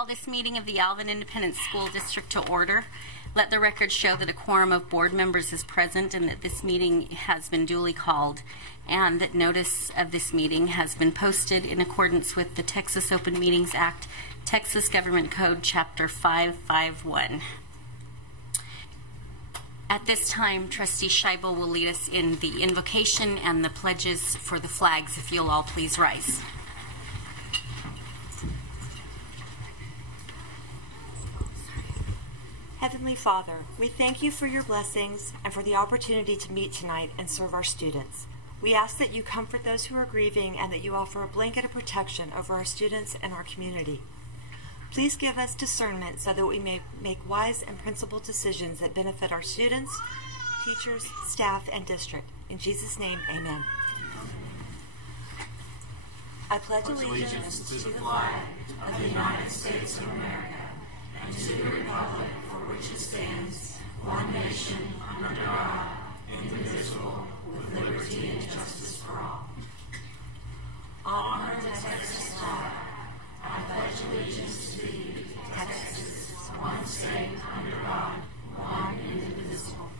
call this meeting of the Alvin Independent School District to order. Let the record show that a quorum of board members is present and that this meeting has been duly called, and that notice of this meeting has been posted in accordance with the Texas Open Meetings Act, Texas Government Code, Chapter 551. At this time, Trustee Scheibel will lead us in the invocation and the pledges for the flags, if you'll all please rise. Heavenly Father, we thank you for your blessings and for the opportunity to meet tonight and serve our students. We ask that you comfort those who are grieving and that you offer a blanket of protection over our students and our community. Please give us discernment so that we may make wise and principled decisions that benefit our students, teachers, staff, and district. In Jesus' name, amen. I pledge allegiance to the flag of the United States of America and to the republic for which it stands, one nation, under God, indivisible, with liberty and justice for all. Honor the Texas flag. I pledge allegiance to thee, Texas, one state, under God, one indivisible.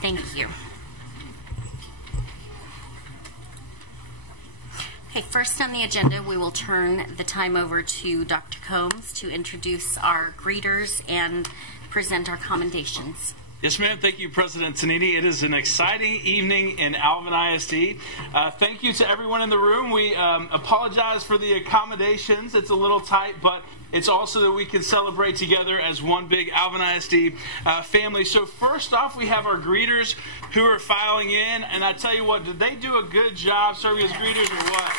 Thank you. Okay, first on the agenda, we will turn the time over to Dr. Combs to introduce our greeters and present our commendations. Yes, ma'am. Thank you, President Tonini. It is an exciting evening in Alvin ISD. Thank you to everyone in the room. We apologize for the accommodations. It's a little tight, but it's also that we can celebrate together as one big Alvin ISD family. So first off, we have our greeters who are filing in. And I tell you what, did they do a good job serving as greeters or what?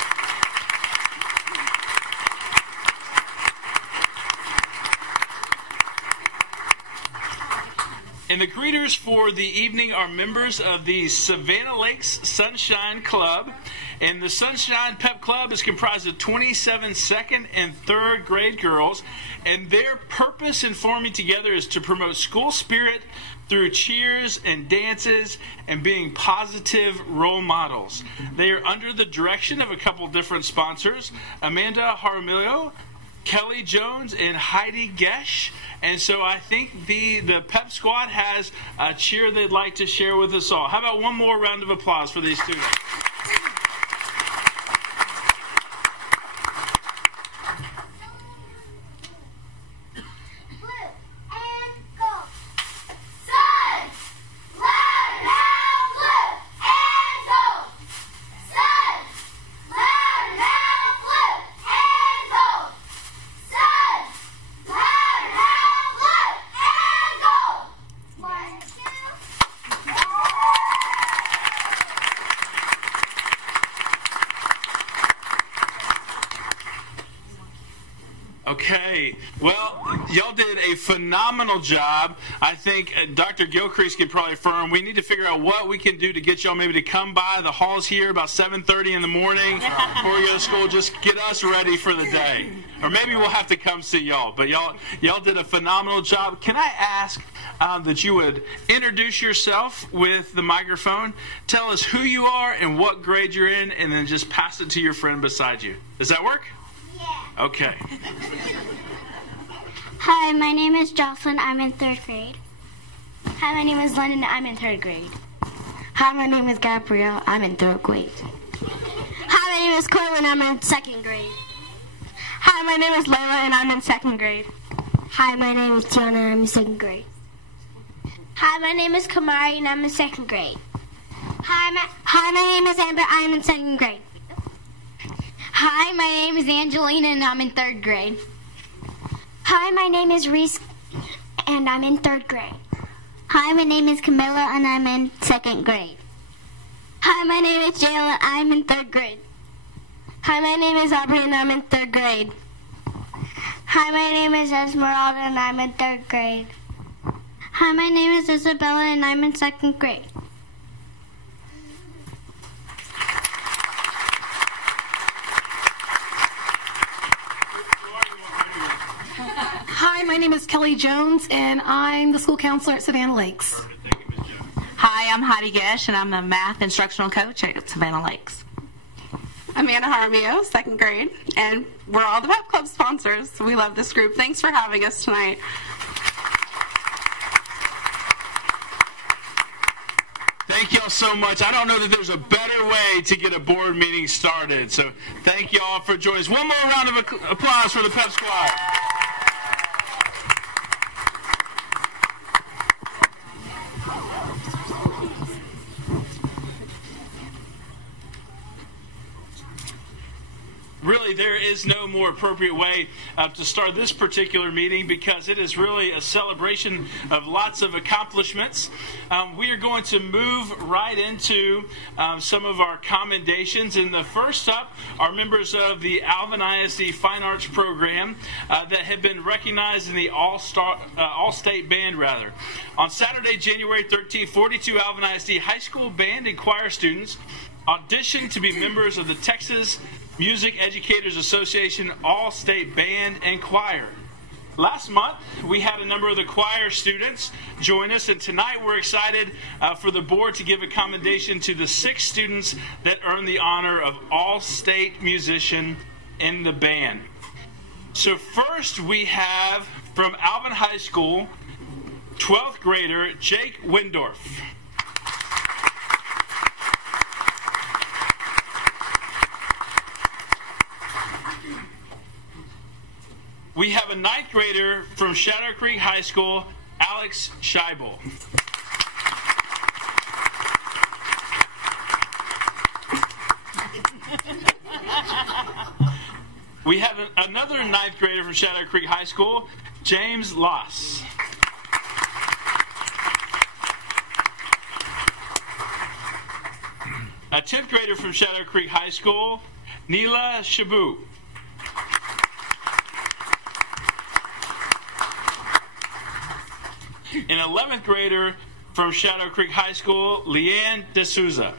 And the greeters for the evening are members of the Savannah Lakes Sunshine Club. And the Sunshine Pep Club is comprised of 27 second and third grade girls. And their purpose in forming together is to promote school spirit through cheers and dances and being positive role models. They are under the direction of a couple different sponsors, Amanda Jaramillo, Kelly Jones, and Heidi Gesh. And so I think the Pep Squad has a cheer they'd like to share with us all. How about one more round of applause for these students? Okay, well, y'all did a phenomenal job. I think Dr. Gilcrease could probably affirm we need to figure out what we can do to get y'all maybe to come by the halls here about 7:30 in the morning before we go to school. Just get us ready for the day. Or maybe we'll have to come see y'all. But y'all did a phenomenal job. Can I ask that you would introduce yourself with the microphone, tell us who you are and what grade you're in, and then just pass it to your friend beside you. Does that work? Yeah. Okay. Hi, my name is Jocelyn. I'm in 3rd grade. Hi, my name is London. I'm in 3rd grade. Hi, my name is Gabrielle. I'm in 3rd grade. Hi, my name is Corwin. I'm in 2nd grade. Hi, my name is Layla, and I'm in 2nd grade. Hi, my name is Tiana. I'm in 2nd grade. Hi, my name is Kamari, and I'm in 2nd grade. Hi, my name is Amber. I'm in 2nd grade. Hi, my name is Angelina, and I'm in 3rd grade. Hi, my name is Reese, and I'm in 3rd grade. Hi, my name is Camilla, and I'm in 2nd grade. Hi, my name is Jayla. I'm in 3rd grade. Hi, my name is Aubrey, and I'm in 3rd grade. Hi, my name is Esmeralda, and I'm in 3rd grade. Hi, my name is Isabella, and I'm in 2nd grade. Hi, my name is Kelly Jones, and I'm the school counselor at Savannah Lakes. Hi, I'm Heidi Gesh, and I'm the math instructional coach at Savannah Lakes. Amanda Jaramillo, second grade, and we're all the Pep Club sponsors. So we love this group. Thanks for having us tonight. Thank y'all so much. I don't know that there's a better way to get a board meeting started. So thank y'all for joining us. One more round of applause for the Pep Squad. Really, there is no more appropriate way to start this particular meeting because it is really a celebration of lots of accomplishments. We are going to move right into some of our commendations. And the first up are members of the Alvin ISD Fine Arts Program that have been recognized in the All-State Band, rather. On Saturday, January 13th, 42 Alvin ISD high school band and choir students auditioned to be members of the Texas Music Educators Association All-State Band and Choir. Last month, we had a number of the choir students join us, and tonight we're excited for the board to give a commendation to the 6 students that earned the honor of All-State Musician in the band. So first we have from Alvin High School, 12th grader Jake Windorf. We have a 9th grader from Shadow Creek High School, Alex Scheibel. We have another 9th grader from Shadow Creek High School, James Loss. A 10th grader from Shadow Creek High School, Neela Shabu. An 11th grader from Shadow Creek High School, Leanne D'Souza.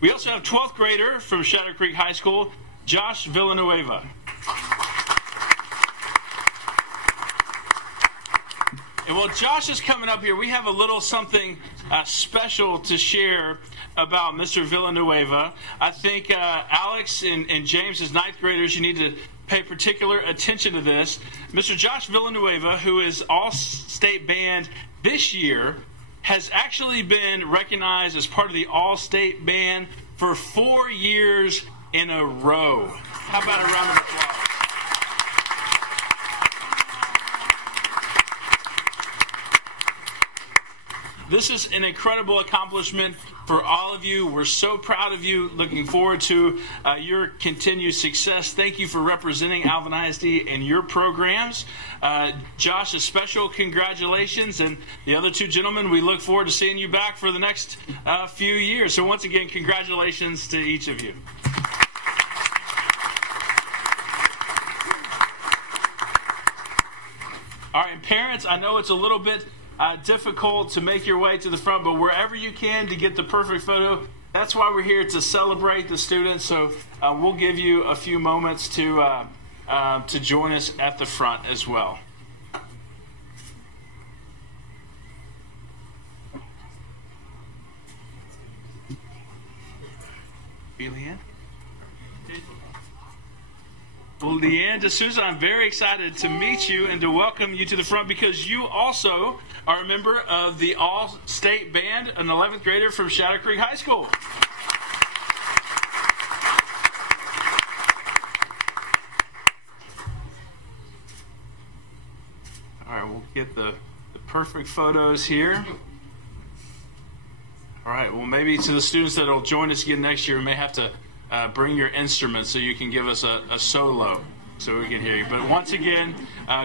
We also have 12th grader from Shadow Creek High School, Josh Villanueva. And while Josh is coming up here, we have a little something special to share about Mr. Villanueva. I think Alex and James, as 9th graders, you need to pay particular attention to this. Mr. Josh Villanueva, who is All-State Band this year, has actually been recognized as part of the All-State Band for 4 years in a row. How about a round of applause? This is an incredible accomplishment for all of you. We're so proud of you. Looking forward to your continued success. Thank you for representing Alvin ISD and your programs. Josh, a special congratulations. And the other 2 gentlemen, we look forward to seeing you back for the next few years. So once again, congratulations to each of you. All right, parents, I know it's a little bit difficult to make your way to the front, but wherever you can to get the perfect photo, that's why we're here, to celebrate the students. So we'll give you a few moments to join us at the front as well. Leanne? Well, Leanne D'Souza, I'm very excited to meet you and to welcome you to the front because you also are a member of the All-State Band, an 11th grader from Shadow Creek High School. All right, we'll get the perfect photos here. All right, well, maybe to the students that will join us again next year, we may have to bring your instruments so you can give us a solo so we can hear you. But once again,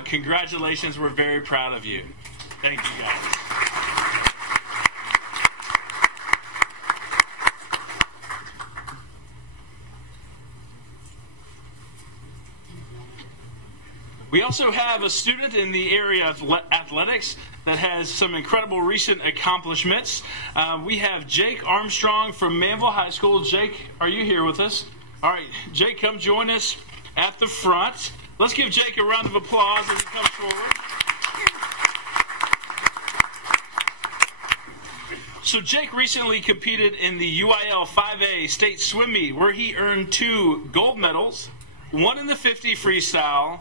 congratulations. We're very proud of you. Thank you, guys. We also have a student in the area of athletics that has some incredible recent accomplishments. We have Jake Armstrong from Manville High School. Jake, are you here with us? All right, Jake, come join us at the front. Let's give Jake a round of applause as he comes forward. So Jake recently competed in the UIL 5A state swim meet where he earned 2 gold medals, 1 in the 50 freestyle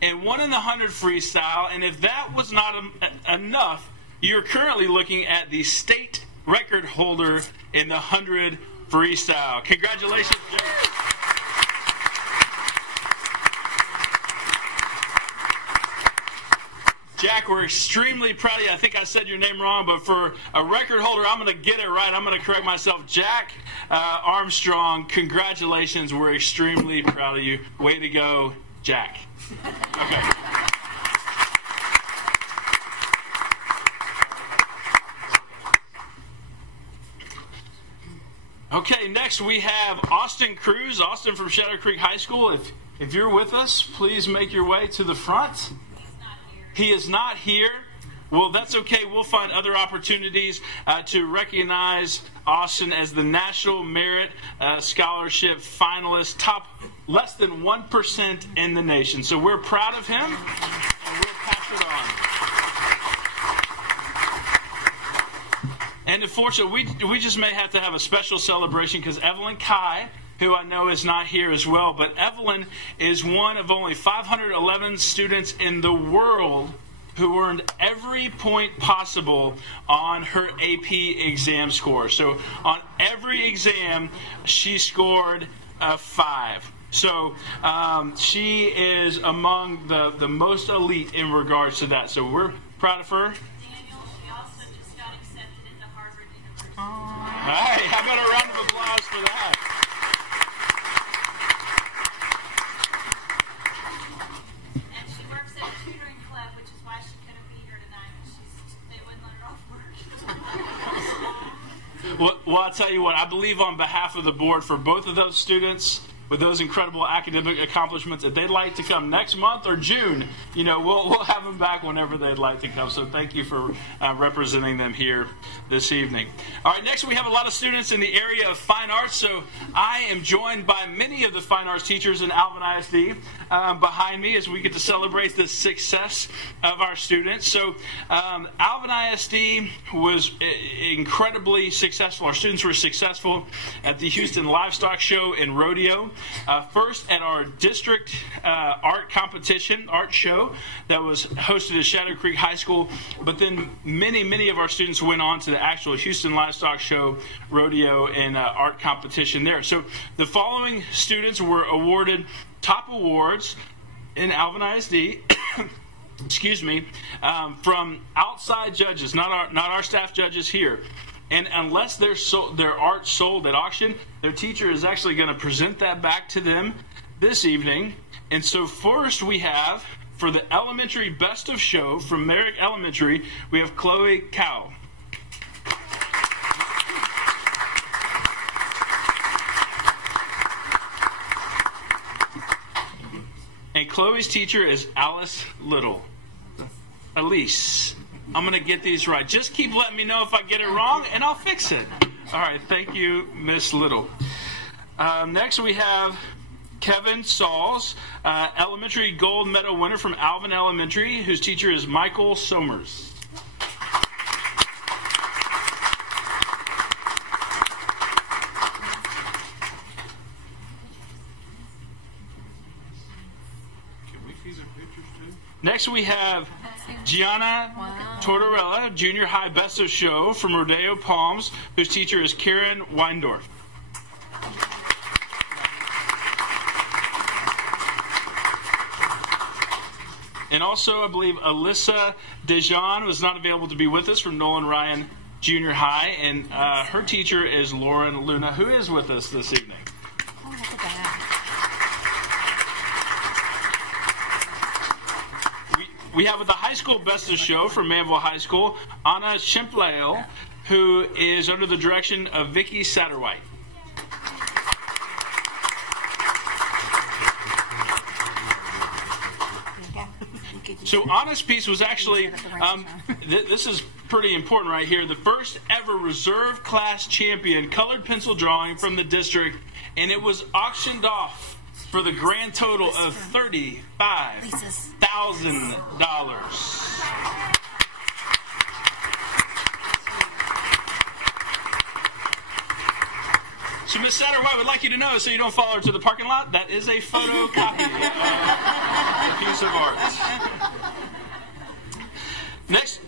and 1 in the 100 freestyle. And if that was not enough, you're currently looking at the state record holder in the 100 freestyle. Congratulations, Jake. Jack, we're extremely proud of you. I think I said your name wrong, but for a record holder, I'm going to get it right. I'm going to correct myself. Jack Armstrong, congratulations. We're extremely proud of you. Way to go, Jack. Okay. Okay, next we have Austin Cruz. Austin from Shadow Creek High School. If you're with us, please make your way to the front. He is not here. Well, that's okay. We'll find other opportunities to recognize Austin as the National Merit Scholarship finalist, top less than 1% in the nation. So we're proud of him, and we'll pass it on. And unfortunately, we just may have to have a special celebration because Evelyn Kai, who I know is not here as well, but Evelyn is one of only 511 students in the world who earned every point possible on her AP exam score. So on every exam, she scored a 5. So she is among the most elite in regards to that. So we're proud of her. Daniel, she also just got accepted into Harvard University. Hey, how about a round of applause for that? Well, I'll tell you what, I believe on behalf of the board for both of those students with those incredible academic accomplishments, if they'd like to come next month or June, we'll have them back whenever they'd like to come. So thank you for representing them here this evening. All right, next we have a lot of students in the area of fine arts. So I am joined by many of the fine arts teachers in Alvin ISD behind me as we get to celebrate the success of our students. So Alvin ISD was incredibly successful. Our students were successful at the Houston Livestock Show and Rodeo. First at our district art competition, art show that was hosted at Shadow Creek High School, but then many of our students went on to the actual Houston Livestock Show, Rodeo, and art competition there. So the following students were awarded top awards in Alvin ISD excuse me, from outside judges, not our staff judges here. And unless their art sold at auction, their teacher is actually going to present that back to them this evening. And so first we have, for the elementary best of show from Merrick Elementary, we have Chloe Cow. And Chloe's teacher is Alice Little. Elise. I'm going to get these right. Just keep letting me know if I get it wrong, and I'll fix it. All right. Thank you, Miss Little. Next, we have Kevin Sauls, elementary gold medal winner from Alvin Elementary, whose teacher is Michael Somers. Next, we have Gianna Tortorella, junior high best of show from Rodeo Palms, whose teacher is Karen Weindorf. And also, I believe Alyssa Dejan was not available to be with us from Nolan Ryan Junior High, and her teacher is Lauren Luna, who is with us this evening. We have at the high school best of show from Manville High School, Anna Shimplale, who is under the direction of Vicky Satterwhite. So Anna's piece was actually, this is pretty important right here, the first ever reserve class champion colored pencil drawing from the district, and it was auctioned off for the grand total of $35,000. So Miss Satterwhite would like you to know, so you don't follow her to the parking lot, that is a photocopy of a piece of art.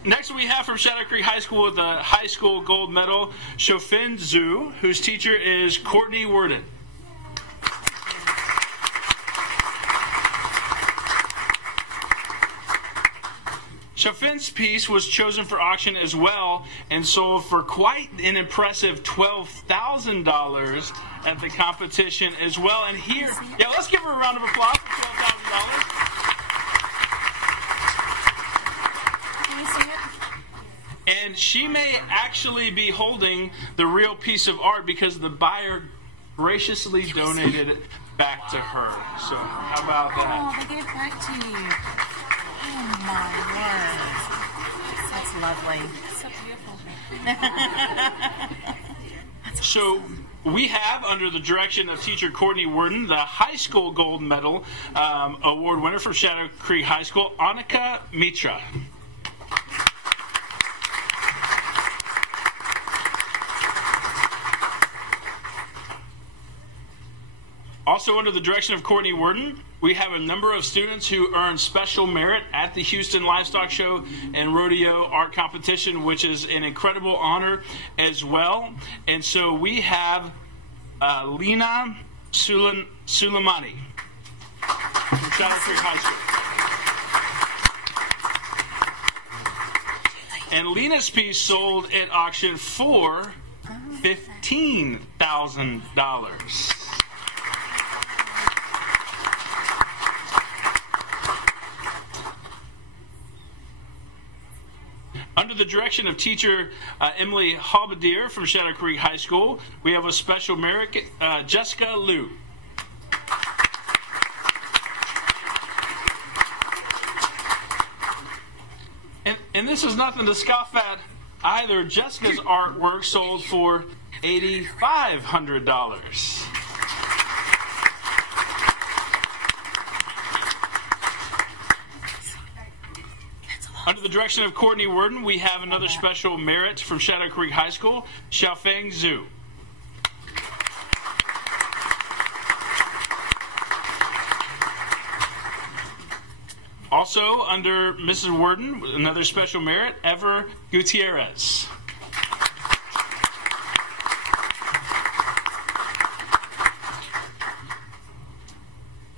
Next we have from Shadow Creek High School the high school gold medal, Shofin Zhu, whose teacher is Courtney Worden. Shofin's piece was chosen for auction as well and sold for quite an impressive $12,000 at the competition as well. And here, yeah, let's give her a round of applause for $12,000. And she may actually be holding the real piece of art because the buyer graciously donated it back to her. So how about that? Oh, they gave it back to you. Oh my word. That's lovely. So beautiful. So we have, under the direction of teacher Courtney Worden, the high school gold medal award winner from Shadow Creek High School, Annika Mitra. Also under the direction of Courtney Worden, we have a number of students who earned special merit at the Houston Livestock Show and Rodeo Art Competition, which is an incredible honor as well. And so we have Lena Suleimani from Shadow Creek High School. And Lena's piece sold at auction for $15,000. Under the direction of teacher Emily Halbadier from Shadow Creek High School, we have a special merit, Jessica Liu. And this is nothing to scoff at either. Jessica's artwork sold for $8,500. Under the direction of Courtney Worden, we have another special merit from Shadow Creek High School, Xiaofeng Zhu. Also, under Mrs. Worden, another special merit, Ever Gutierrez.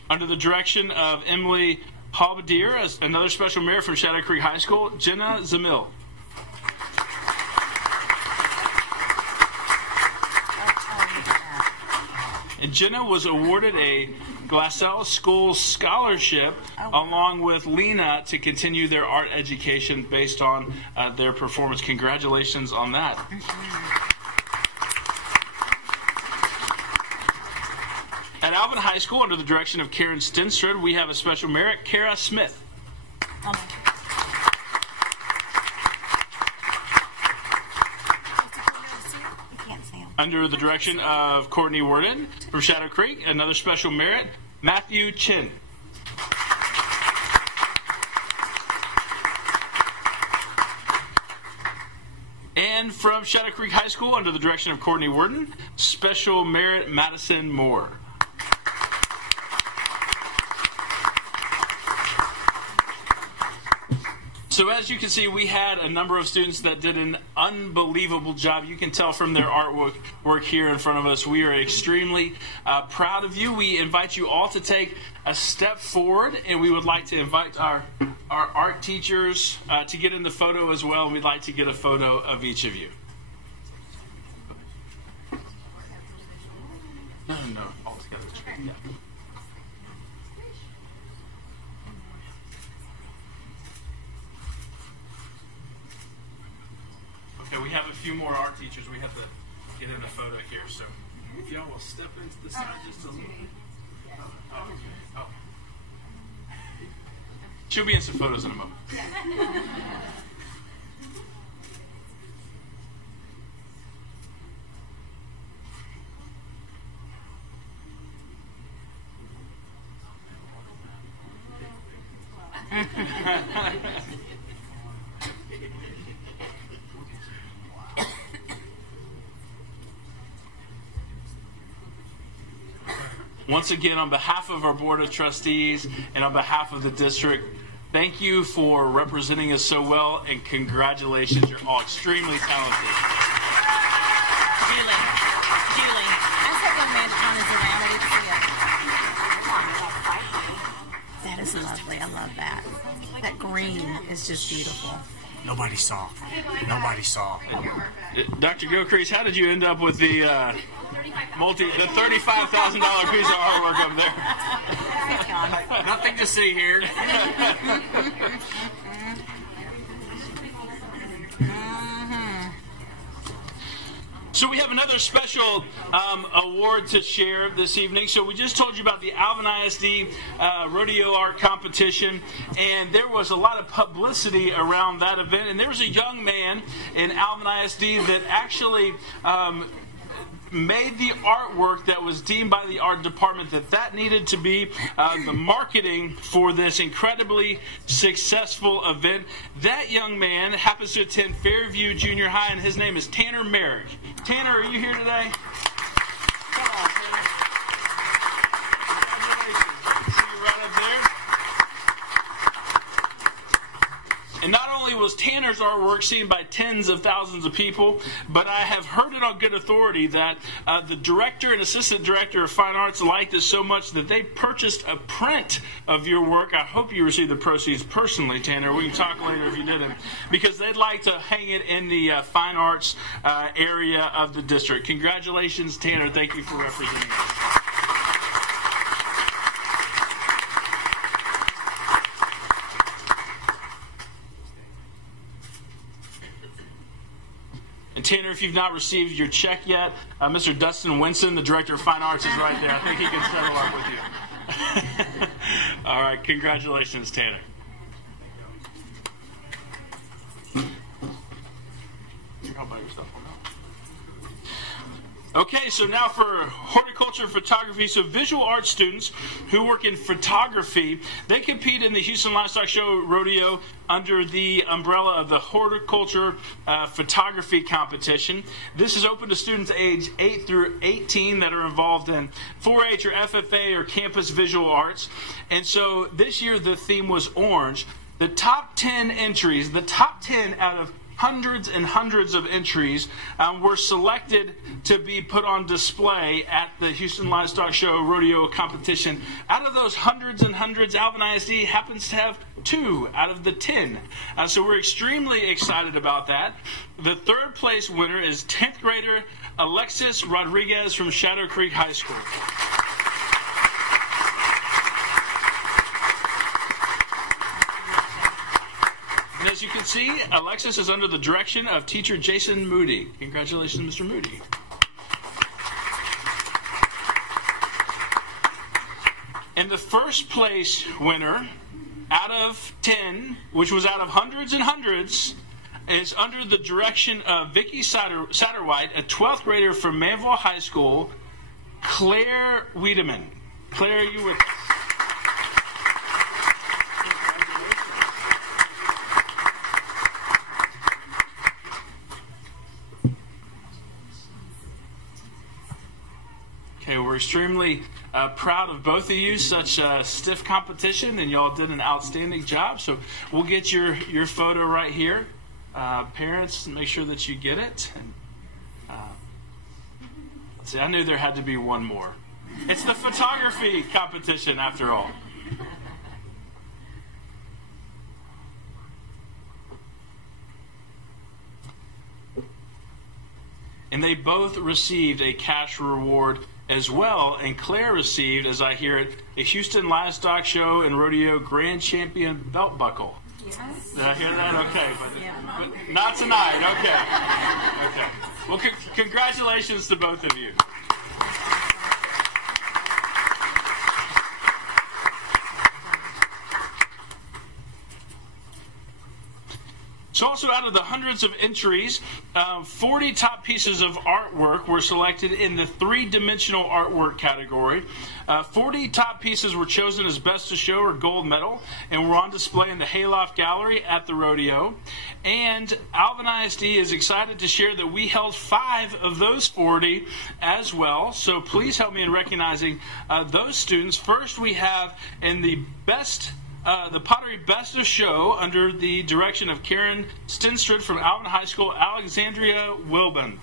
Under the direction of Emily Halbadier, as another special merit from Shadow Creek High School, Jenna Zamil. And Jenna was awarded a Glassell School Scholarship along with Lena to continue their art education based on their performance. Congratulations on that. At Alvin High School, under the direction of Karen Stenstrud, we have a special merit, Kara Smith. Under the direction of Courtney Worden from Shadow Creek, another special merit, Matthew Chin. And from Shadow Creek High School, under the direction of Courtney Worden, special merit, Madison Moore. So as you can see, we had a number of students that did an unbelievable job. You can tell from their artwork here in front of us. We are extremely proud of you. We invite you all to take a step forward, and we would like to invite our art teachers to get in the photo as well. And we'd like to get a photo of each of you. No, all together. Yeah. Okay, we have a few more art teachers. We have to get in a photo here, so if y'all will step into the side just a little bit. Oh. She'll be in some photos in a moment. Once again, on behalf of our Board of Trustees and on behalf of the district, thank you for representing us so well, and congratulations. You're all extremely talented. Julie, ask that young man to turn his around. I need to see it. That is lovely. I love that. That green is just beautiful. Nobody saw. Dr. Gilcrease, how did you end up with the $35,000 piece of artwork up there? Nothing to see here. So we have another special award to share this evening. So we just told you about the Alvin ISD rodeo art competition, and there was a lot of publicity around that event. And there was a young man in Alvin ISD that actually made the artwork that was deemed by the art department that needed to be the marketing for this incredibly successful event. That young man happens to attend Fairview Junior High, and his name is Tanner Merrick. Tanner, are you here today? Come on, Tanner. Congratulations. See you right up there. And not only was Tanner's artwork seen by tens of thousands of people, but I have heard it on good authority that the director and assistant director of fine arts liked it so much that they purchased a print of your work. I hope you received the proceeds personally, Tanner. We can talk later if you didn't, because they'd like to hang it in the fine arts area of the district. Congratulations, Tanner. Thank you for representing us. And Tanner, if you've not received your check yet, Mr. Dustin Winson, the Director of Fine Arts, is right there. I think he can settle up with you. All right, congratulations, Tanner. You're all by yourself. Okay, so now for horticulture photography. So visual arts students who work in photography, they compete in the Houston Livestock Show Rodeo under the umbrella of the horticulture photography competition. This is open to students age 8 through 18 that are involved in 4-H or FFA or campus visual arts. And so this year the theme was orange. The top 10 entries, the top 10 out of hundreds and hundreds of entries were selected to be put on display at the Houston Livestock Show Rodeo competition. Out of those hundreds and hundreds, Alvin ISD happens to have 2 out of the 10. So we're extremely excited about that. The third place winner is 10th grader Alexis Rodriguez from Shadow Creek High School. And as you can see, Alexis is under the direction of teacher Jason Moody. Congratulations, Mr. Moody. And the first place winner out of 10, which was out of hundreds and hundreds, is under the direction of Vicki Satterwhite, a 12th grader from Manville High School, Claire Wiedemann. Claire, are you with us? Okay, we're extremely proud of both of you. Such a stiff competition, and y'all did an outstanding job. So we'll get your photo right here. Parents, make sure that you get it. And, let's see, I knew there had to be one more. It's the photography competition, after all. And they both received a cash reward as well, and Claire received, as I hear it, a Houston Livestock Show and Rodeo Grand Champion belt buckle. Yes. Did I hear that? Okay, but not tonight. Okay. Well, congratulations to both of you. So also out of the hundreds of entries, 40 top pieces of artwork were selected in the 3-dimensional artwork category. 40 top pieces were chosen as best to show or gold medal and were on display in the Hayloft Gallery at the rodeo. And Alvin ISD is excited to share that we held 5 of those 40 as well. So please help me in recognizing those students. First, we have in the Pottery Best of Show under the direction of Karen Stenstrud from Alvin High School, Alexandria Wilband.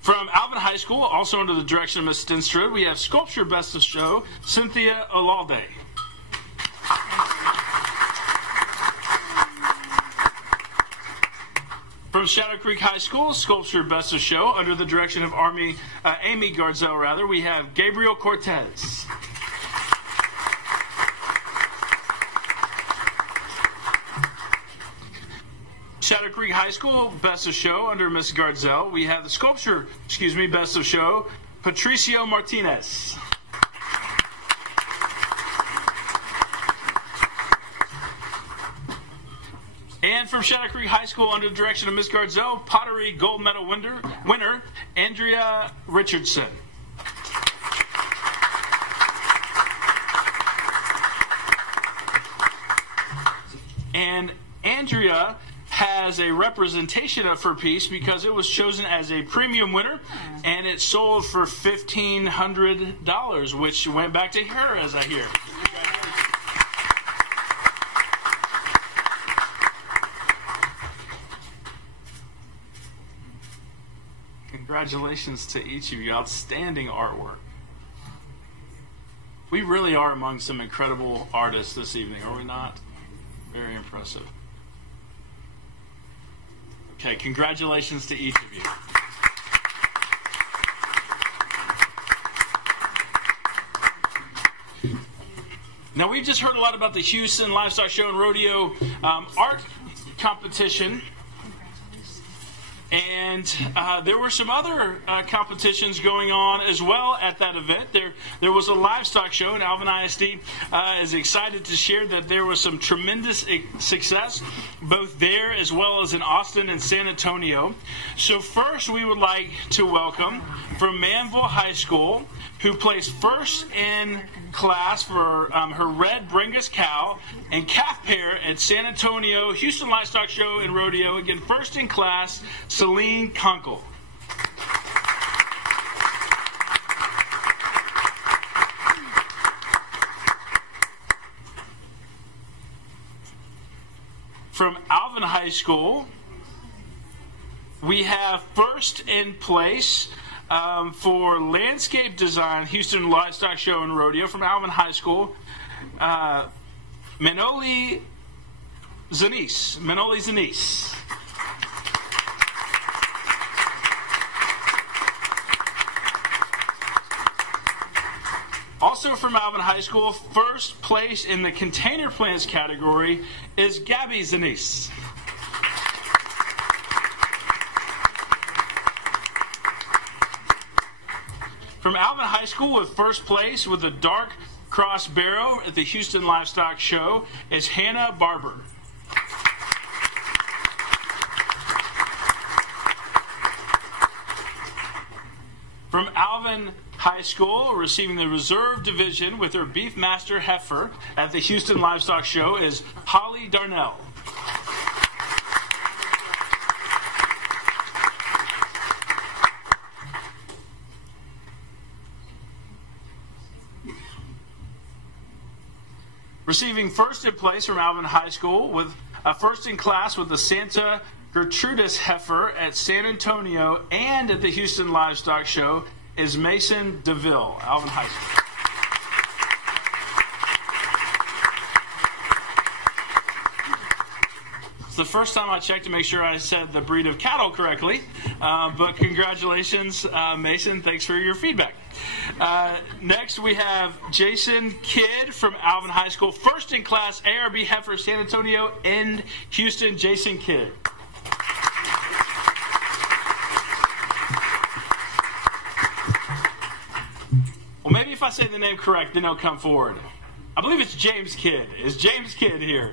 From Alvin High School, also under the direction of Ms. Stenstrud, we have Sculpture Best of Show, Cynthia Olalde. From Shadow Creek High School, Sculpture Best of Show, under the direction of Amy Garzel, we have Gabriel Cortez. Shadow Creek High School Best of Show, under Miss Garzel, we have the Sculpture, Best of Show, Patricio Martinez. And from Shadow Creek High School, under the direction of Ms. Garzel, Pottery Gold Medal winner Andrea Richardson. And Andrea has a representation of her piece because it was chosen as a premium winner, and it sold for $1,500, which went back to her, as I hear. Congratulations to each of you. Outstanding artwork. We really are among some incredible artists this evening, are we not? Very impressive. Okay, congratulations to each of you. Now, we've just heard a lot about the Houston Livestock Show and Rodeo art competition. And there were some other competitions going on as well at that event. There was a livestock show, and Alvin ISD is excited to share that there was some tremendous success, both there as well as in Austin and San Antonio. So first, we would like to welcome from Manville High School, who placed first in class for her red Bringus cow and calf pair at San Antonio Houston Livestock Show and Rodeo. Again, first in class, Celine Kunkel. From Alvin High School, we have first in place for landscape design, Houston Livestock Show and Rodeo, from Alvin High School, Manoli Zanis. Also from Alvin High School, first place in the container plants category is Gabby Zanis. From Alvin High School, with first place with the dark cross barrow at the Houston Livestock Show is Hannah Barber. From Alvin High School, receiving the reserve division with her beef master heifer at the Houston Livestock Show is Holly Darnell. Receiving first in place from Alvin High School with a first in class with the Santa Gertrudis heifer at San Antonio and at the Houston Livestock Show is Mason DeVille, Alvin High School. It's the first time I checked to make sure I said the breed of cattle correctly, but congratulations, Mason. Thanks for your feedback. Next, we have Jason Kidd from Alvin High School, first in class ARB heifer, San Antonio and Houston. Jason Kidd. Well, maybe if I say the name correct, then he'll come forward. I believe it's James Kidd. Is James Kidd here?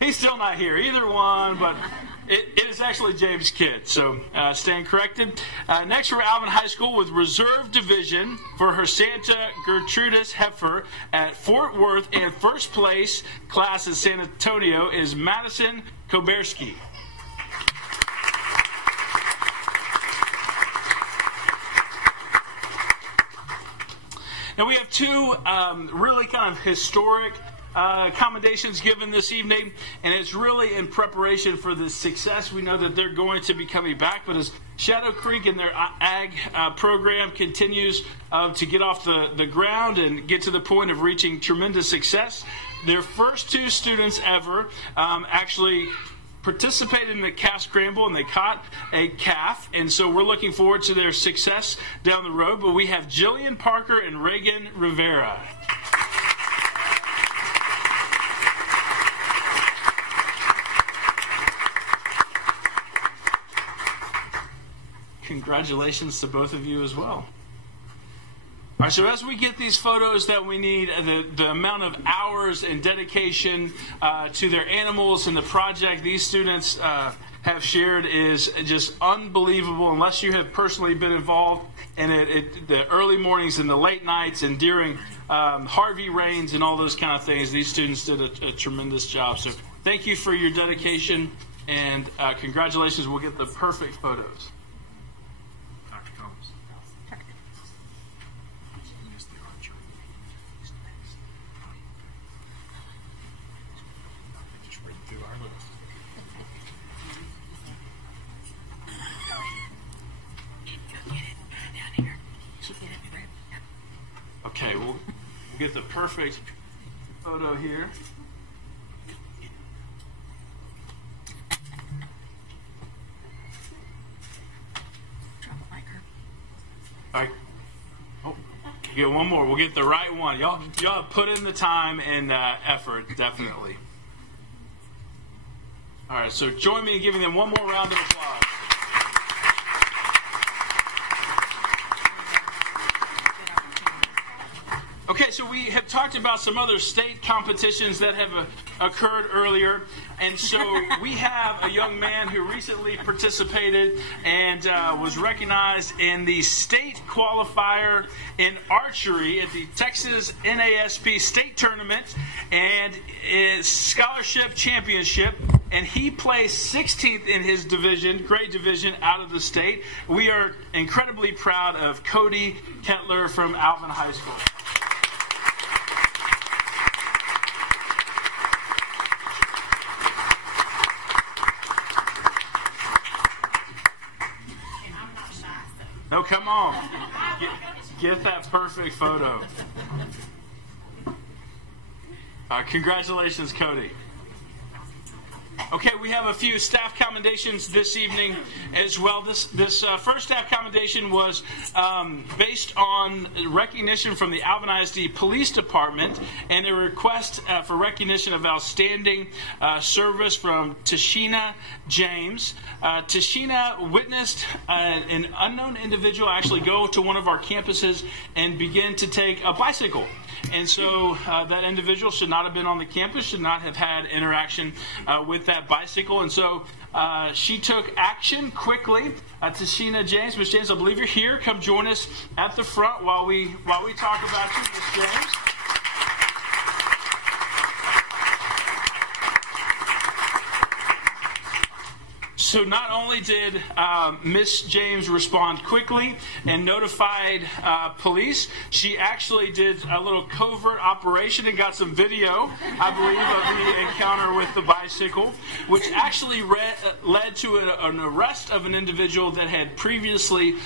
He's still not here. Either one, but It is actually James' kid, so stand corrected. Next, for Alvin High School with Reserve Division for her Santa Gertrudis Heifer at Fort Worth, and first place class in San Antonio is Madison Koberski. Now we have two really kind of historic accommodations given this evening, and it's really in preparation for the success we know that they're going to be coming back. But as Shadow Creek and their ag program continues to get off the ground and get to the point of reaching tremendous success, their first two students ever actually participated in the calf scramble, and they caught a calf, and so we're looking forward to their success down the road. But we have Jillian Parker and Reagan Rivera. Congratulations to both of you as well. All right, so as we get these photos that we need, the amount of hours and dedication to their animals and the project these students have shared is just unbelievable. Unless you have personally been involved in it, the early mornings and the late nights and during Harvey rains and all those kind of things, these students did a tremendous job. So thank you for your dedication, and congratulations. We'll get the perfect photos. Okay, we'll get the perfect photo here. All right. Oh, get one more. We'll get the right one. Y'all put in the time and effort, definitely. All right, so join me in giving them one more round of applause. Okay, so we have talked about some other state competitions that have occurred earlier, and so we have a young man who recently participated and was recognized in the state qualifier in archery at the Texas NASP State Tournament and Scholarship Championship, and he placed 16th in his division, grade division, out of the state. We are incredibly proud of Cody Kettler from Alvin High School. No, come on. Get that perfect photo. Congratulations, Cody. Okay, we have a few staff commendations this evening as well. This first staff commendation was based on recognition from the Alvin ISD Police Department and a request for recognition of outstanding service from Tashina James. Tashina witnessed an unknown individual actually go to one of our campuses and begin to take a bicycle. And so that individual should not have been on the campus, should not have had interaction with that bicycle. And so she took action quickly. Tashina James, Ms. James, I believe you're here. Come join us at the front while we talk about you, Ms. James. So not only did Miss James respond quickly and notified police, she actually did a little covert operation and got some video, I believe, of the encounter with the bicycle, which actually led to an arrest of an individual that had previously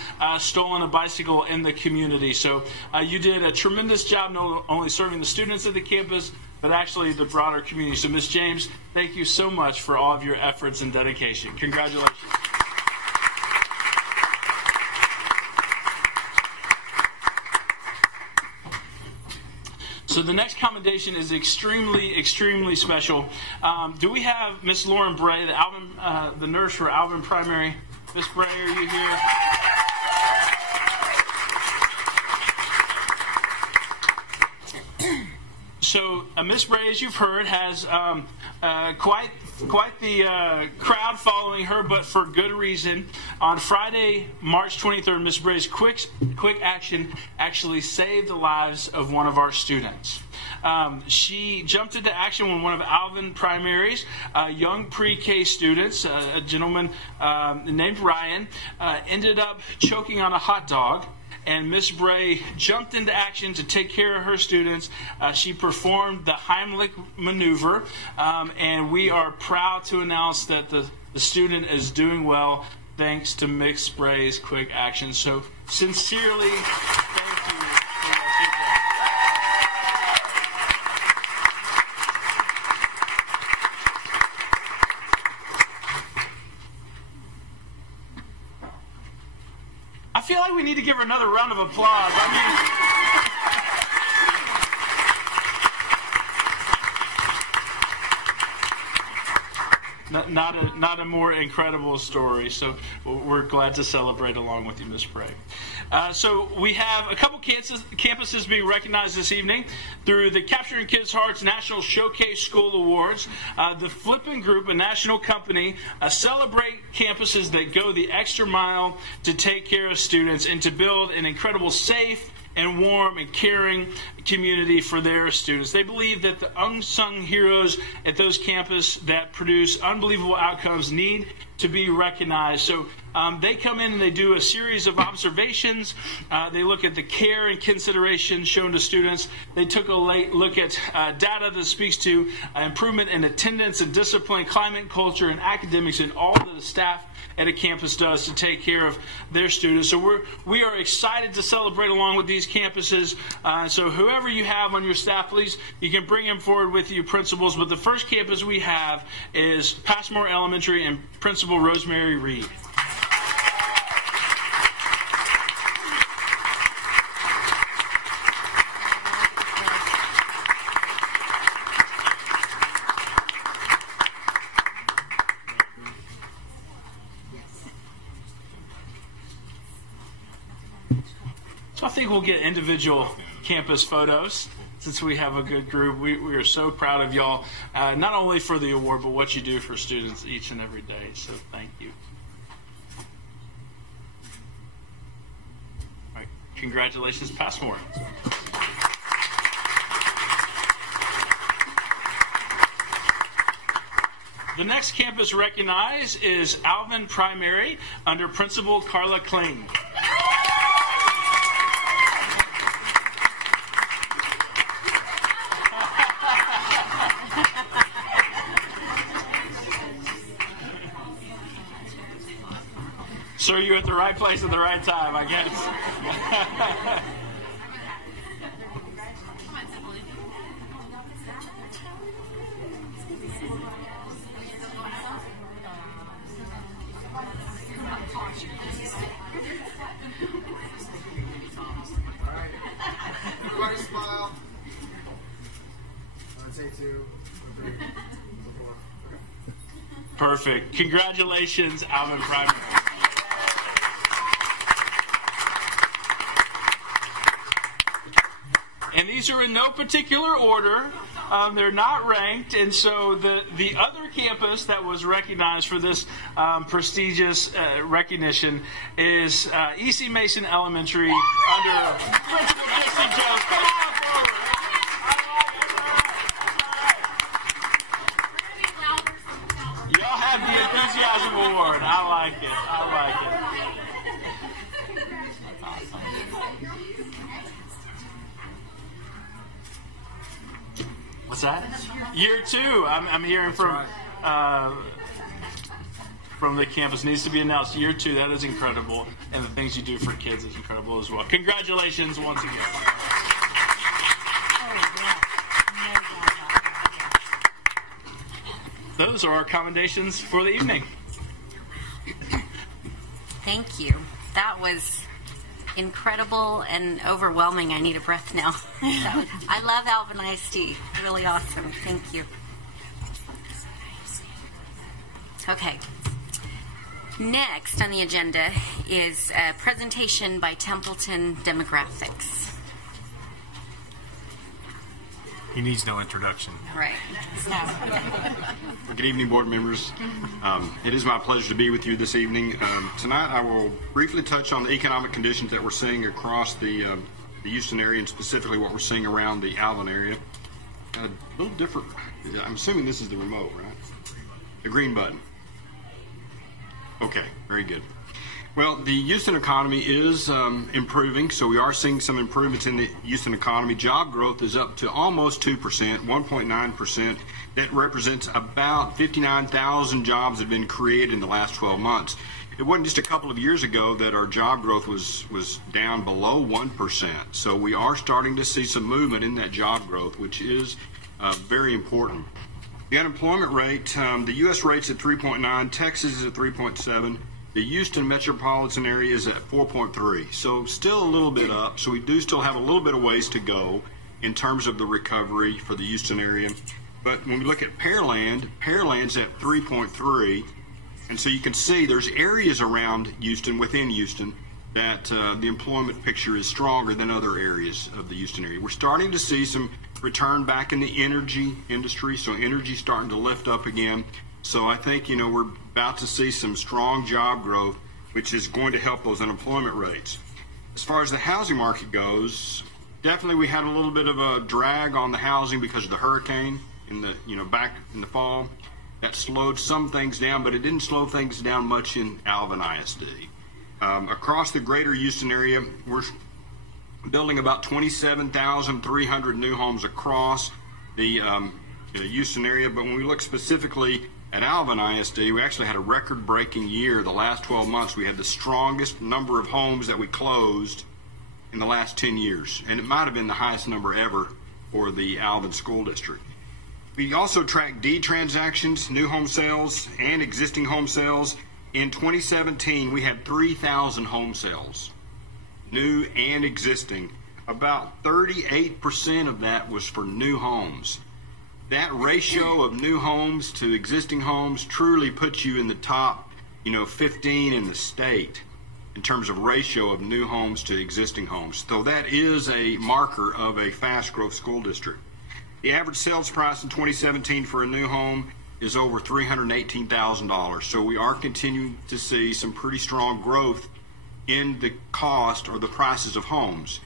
stolen a bicycle in the community. So you did a tremendous job not only serving the students at the campus, but actually the broader community. So, Ms. James, thank you so much for all of your efforts and dedication. Congratulations. So the next commendation is extremely, extremely special. Do we have Miss Lauren Bray, the nurse for Alvin Primary? Miss Bray, are you here? So Miss Bray, as you've heard, has quite quite the crowd following her, but for good reason. On Friday, March 23rd, Miss Bray's quick action actually saved the lives of one of our students. She jumped into action when one of Alvin Primary's young pre-K students, a gentleman named Ryan, ended up choking on a hot dog. And Miss Bray jumped into action to take care of her students. She performed the Heimlich maneuver, and we are proud to announce that the student is doing well thanks to Miss Bray's quick action. So sincerely, thank you. I feel like we need to give her another round of applause. Not a more incredible story. So we're glad to celebrate along with you, Miss Bray. So we have a couple campuses being recognized this evening through the Capturing Kids' Hearts National Showcase School Awards. The Flippin' Group, a national company, celebrate campuses that go the extra mile to take care of students and to build an incredible safe and warm and caring community for their students. They believe that the unsung heroes at those campuses that produce unbelievable outcomes need to be recognized. So they come in and they do a series of observations. They look at the care and consideration shown to students. They took a look at data that speaks to improvement in attendance and discipline, climate, culture, and academics, and all that the staff at a campus does to take care of their students. So we are excited to celebrate along with these campuses. So whoever you have on your staff, please, you can bring them forward with you, principals. But the first campus we have is Passmore Elementary and Principal Rosemary Reed. I think we'll get individual campus photos since we have a good group. We are so proud of y'all, not only for the award, but what you do for students each and every day. So thank you. All right. Congratulations, Passmore. The next campus recognized is Alvin Primary under Principal Carla Kling. Sir, you're at the right place at the right time, I guess. Everybody smile. Take two. Perfect. Congratulations, Alvin Primary. And these are in no particular order. They're not ranked. And so the other campus that was recognized for this prestigious recognition is E.C. Mason Elementary under Principal Jesse Jones. Come on forward. Y'all have the Enthusiasm Award. I like it. I like it. What's that? Year two. I'm hearing from the campus. Needs to be announced. Year two. That is incredible. And the things you do for kids is incredible as well. Congratulations once again. Those are our commendations for the evening. Thank you. That was incredible and overwhelming. I need a breath now. I love Alvin ISD. Really awesome. Thank you. Okay. Next on the agenda is a presentation by Templeton Demographics. He needs no introduction. Right. Good evening, board members. It is my pleasure to be with you this evening. Tonight I will briefly touch on the economic conditions that we're seeing across the Houston area, and specifically what we're seeing around the Alvin area. A little different. I'm assuming this is the remote, right? The green button. Okay, very good. Well, the Houston economy is improving, so we are seeing some improvements in the Houston economy. Job growth is up to almost 2%, 1.9%. That represents about 59,000 jobs have been created in the last 12 months. It wasn't just a couple of years ago that our job growth was down below 1%. So we are starting to see some movement in that job growth, which is very important. The unemployment rate, the U.S. rate's at 3.9, Texas is at 3.7. The Houston metropolitan area is at 4.3, so still a little bit up. So we do still have a little bit of ways to go in terms of the recovery for the Houston area. But when we look at Pearland's at 3.3, and so you can see there's areas around Houston, within Houston, that the employment picture is stronger than other areas of the Houston area. We're starting to see some return back in the energy industry, so energy's starting to lift up again. So I think, we're about to see some strong job growth, which is going to help those unemployment rates. As far as the housing market goes, definitely we had a little bit of a drag on the housing because of the hurricane in the, back in the fall. That slowed some things down, but it didn't slow things down much in Alvin ISD. Across the greater Houston area, we're building about 27,300 new homes across the Houston area, but when we look specifically at Alvin ISD, we actually had a record-breaking year. The last 12 months, we had the strongest number of homes that we closed in the last 10 years, and it might have been the highest number ever for the Alvin School District. We also track deed transactions, new home sales, and existing home sales. In 2017, we had 3,000 home sales, new and existing. About 38% of that was for new homes. That ratio of new homes to existing homes truly puts you in the top, 15 in the state in terms of ratio of new homes to existing homes. So that is a marker of a fast growth school district. The average sales price in 2017 for a new home is over $318,000. So we are continuing to see some pretty strong growth in the cost or the prices of homes.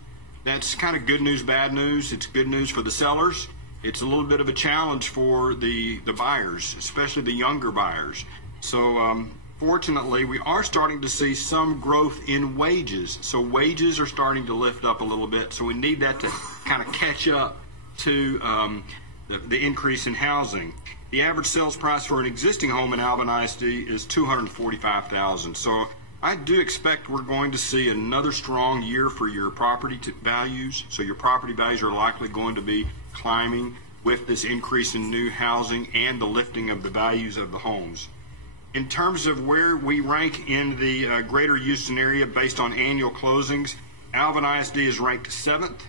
That's kind of good news, bad news. It's good news for the sellers. It's a little bit of a challenge for the buyers, especially the younger buyers. So fortunately, we are starting to see some growth in wages. So wages are starting to lift up a little bit. So we need that to kind of catch up to the increase in housing. The average sales price for an existing home in Alvin ISD is $245,000. So I do expect we're going to see another strong year for your property values. So your property values are likely going to be climbing with this increase in new housing and the lifting of the values of the homes. In terms of where we rank in the greater Houston area based on annual closings, Alvin ISD is ranked 7th.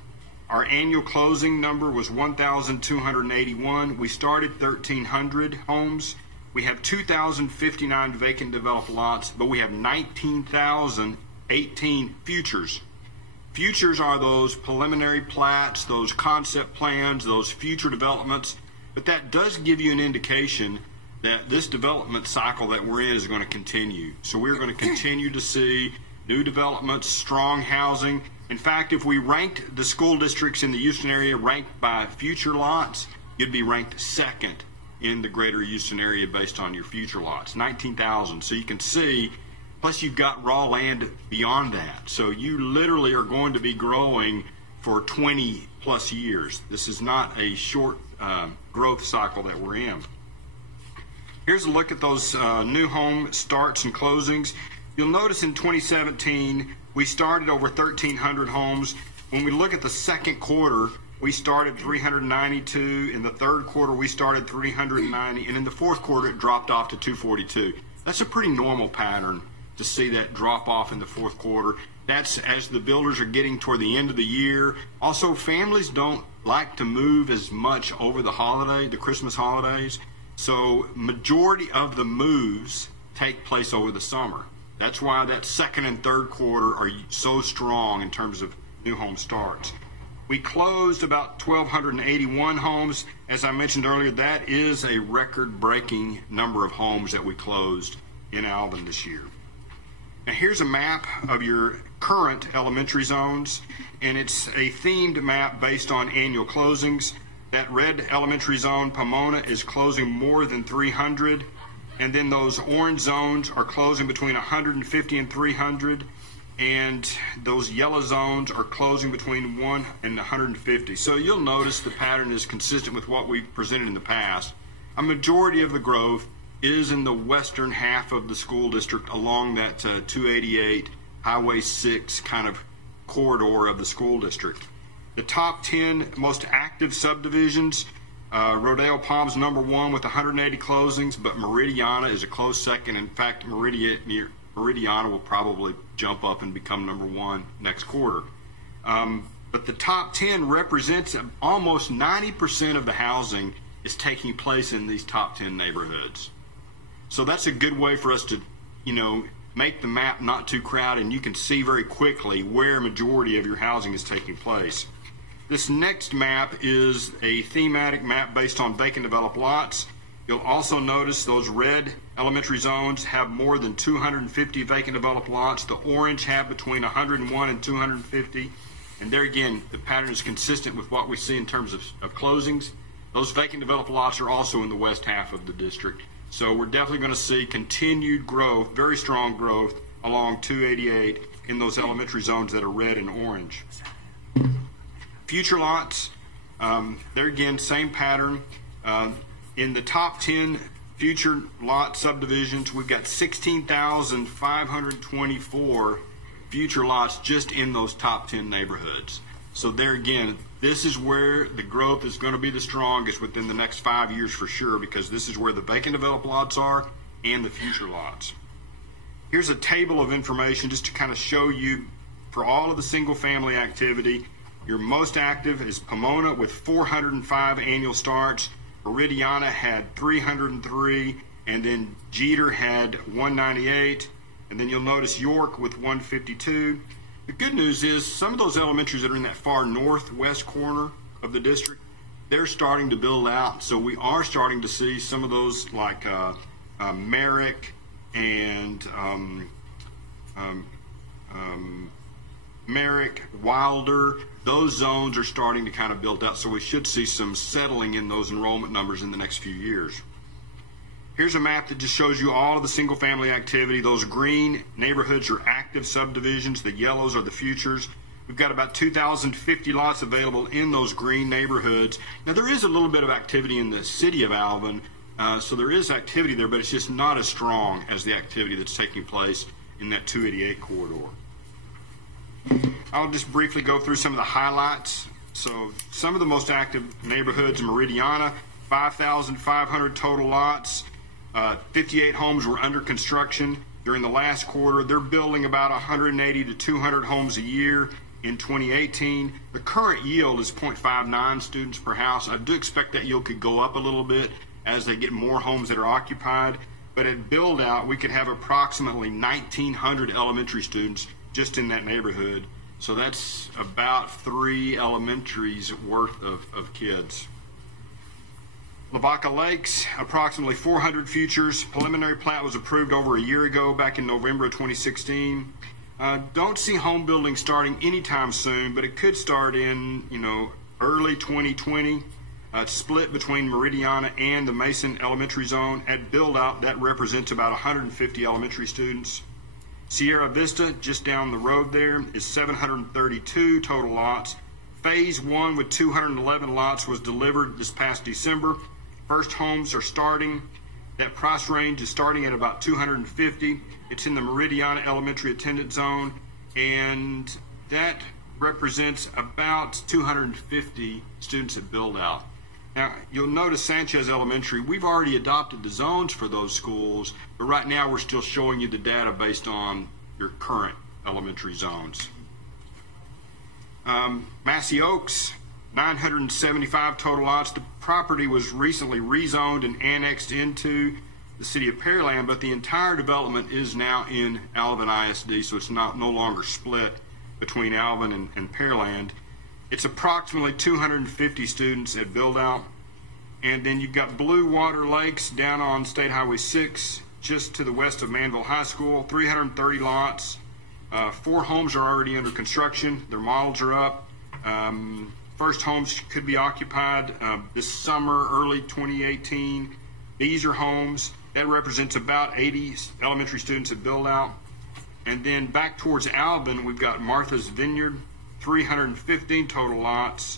Our annual closing number was 1,281. We started 1,300 homes. We have 2,059 vacant developed lots, but we have 19,018 futures. Futures are those preliminary plats, those concept plans, those future developments, but that does give you an indication that this development cycle that we're in is going to continue. So we're going to continue to see new developments, strong housing. In fact, if we ranked the school districts in the Houston area ranked by future lots, you'd be ranked 2nd in the greater Houston area based on your future lots, 19,000. So you can see, plus you've got raw land beyond that. So you literally are going to be growing for 20 plus years. This is not a short growth cycle that we're in. Here's a look at those new home starts and closings. You'll notice in 2017, we started over 1,300 homes. When we look at the second quarter, we started 392. In the third quarter, we started 390. And in the fourth quarter, it dropped off to 242. That's a pretty normal pattern to see that drop off in the fourth quarter. That's as the builders are getting toward the end of the year. Also, families don't like to move as much over the holiday, the Christmas holidays. So majority of the moves take place over the summer. That's why that second and third quarter are so strong in terms of new home starts. We closed about 1,281 homes. As I mentioned earlier, that is a record-breaking number of homes that we closed in Alvin this year. Now here's a map of your current elementary zones, and it's a themed map based on annual closings. That red elementary zone, Pomona, is closing more than 300, and then those orange zones are closing between 150 and 300, and those yellow zones are closing between 1 and 150. So you'll notice the pattern is consistent with what we've presented in the past. A majority of the growth is in the western half of the school district along that 288 Highway 6 kind of corridor of the school district. The top 10 most active subdivisions, Rodeo Palms #1 with 180 closings, but Meridiana is a close second. In fact, Meridiana will probably jump up and become #1 next quarter. But the top 10 represents almost 90% of the housing is taking place in these top 10 neighborhoods. So that's a good way for us to, make the map not too crowded, and you can see very quickly where a majority of your housing is taking place. This next map is a thematic map based on vacant developed lots. You'll also notice those red elementary zones have more than 250 vacant developed lots. The orange have between 101 and 250. And there again, the pattern is consistent with what we see in terms of closings. Those vacant developed lots are also in the west half of the district. So we're definitely going to see continued growth, very strong growth, along 288 in those elementary zones that are red and orange. Future lots, there again, same pattern. In the top 10 future lot subdivisions, we've got 16,524 future lots just in those top 10 neighborhoods. So there again, this is where the growth is going to be the strongest within the next 5 years for sure, because this is where the vacant developed lots are and the future lots. Here's a table of information just to kind of show you for all of the single family activity. Your most active is Pomona with 405 annual starts. Meridiana had 303, and then Jeter had 198, and then you'll notice York with 152. The good news is some of those elementaries that are in that far northwest corner of the district, they're starting to build out. So we are starting to see some of those like Merrick and Merrick, Wilder. Those zones are starting to kind of build out. So we should see some settling in those enrollment numbers in the next few years. Here's a map that just shows you all of the single family activity. Those green neighborhoods are active subdivisions. The yellows are the futures. We've got about 2,050 lots available in those green neighborhoods. Now there is a little bit of activity in the city of Alvin, so there is activity there, but it's just not as strong as the activity that's taking place in that 288 corridor. I'll just briefly go through some of the highlights. So some of the most active neighborhoods in Meridiana, 5,500 total lots. 58 homes were under construction during the last quarter. They're building about 180 to 200 homes a year in 2018. The current yield is 0.59 students per house. I do expect that yield could go up a little bit as they get more homes that are occupied. But at build out, we could have approximately 1,900 elementary students just in that neighborhood. So that's about 3 elementaries worth of kids. Lavaca Lakes, approximately 400 futures. Preliminary plat was approved over a year ago, back in November of 2016. Don't see home building starting anytime soon, but it could start in, early 2020. It's split between Meridiana and the Mason Elementary Zone. At build out, that represents about 150 elementary students. Sierra Vista, just down the road there, is 732 total lots. Phase 1 with 211 lots was delivered this past December. First homes are starting. That price range is starting at about 250. It's in the Meridiana Elementary Attendance Zone, and that represents about 250 students at build out. Now, you'll notice Sanchez Elementary, we've already adopted the zones for those schools, but right now we're still showing you the data based on your current elementary zones. Massey Oaks, 975 total lots. The property was recently rezoned and annexed into the city of Pearland, but the entire development is now in Alvin ISD, so it's no longer split between Alvin and Pearland. It's approximately 250 students at build-out. And then you've got Blue Water Lakes down on State Highway 6, just to the west of Manville High School, 330 lots. 4 homes are already under construction. Their models are up. First homes could be occupied this summer, early 2018. These are homes. That represents about 80 elementary students at build-out. And then back towards Alvin, we've got Martha's Vineyard, 315 total lots.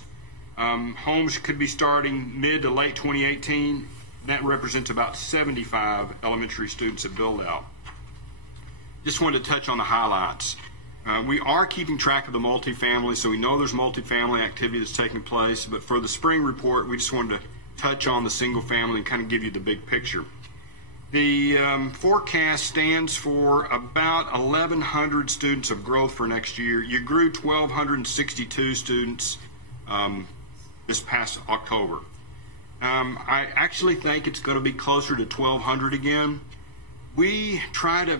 Homes could be starting mid to late 2018. That represents about 75 elementary students at build-out. Just wanted to touch on the highlights. We are keeping track of the multifamily, so we know there's multifamily activity that's taking place, but for the spring report, we just wanted to touch on the single family and kind of give you the big picture. The forecast stands for about 1,100 students of growth for next year. You grew 1,262 students this past October. I actually think it's going to be closer to 1,200 again. We try to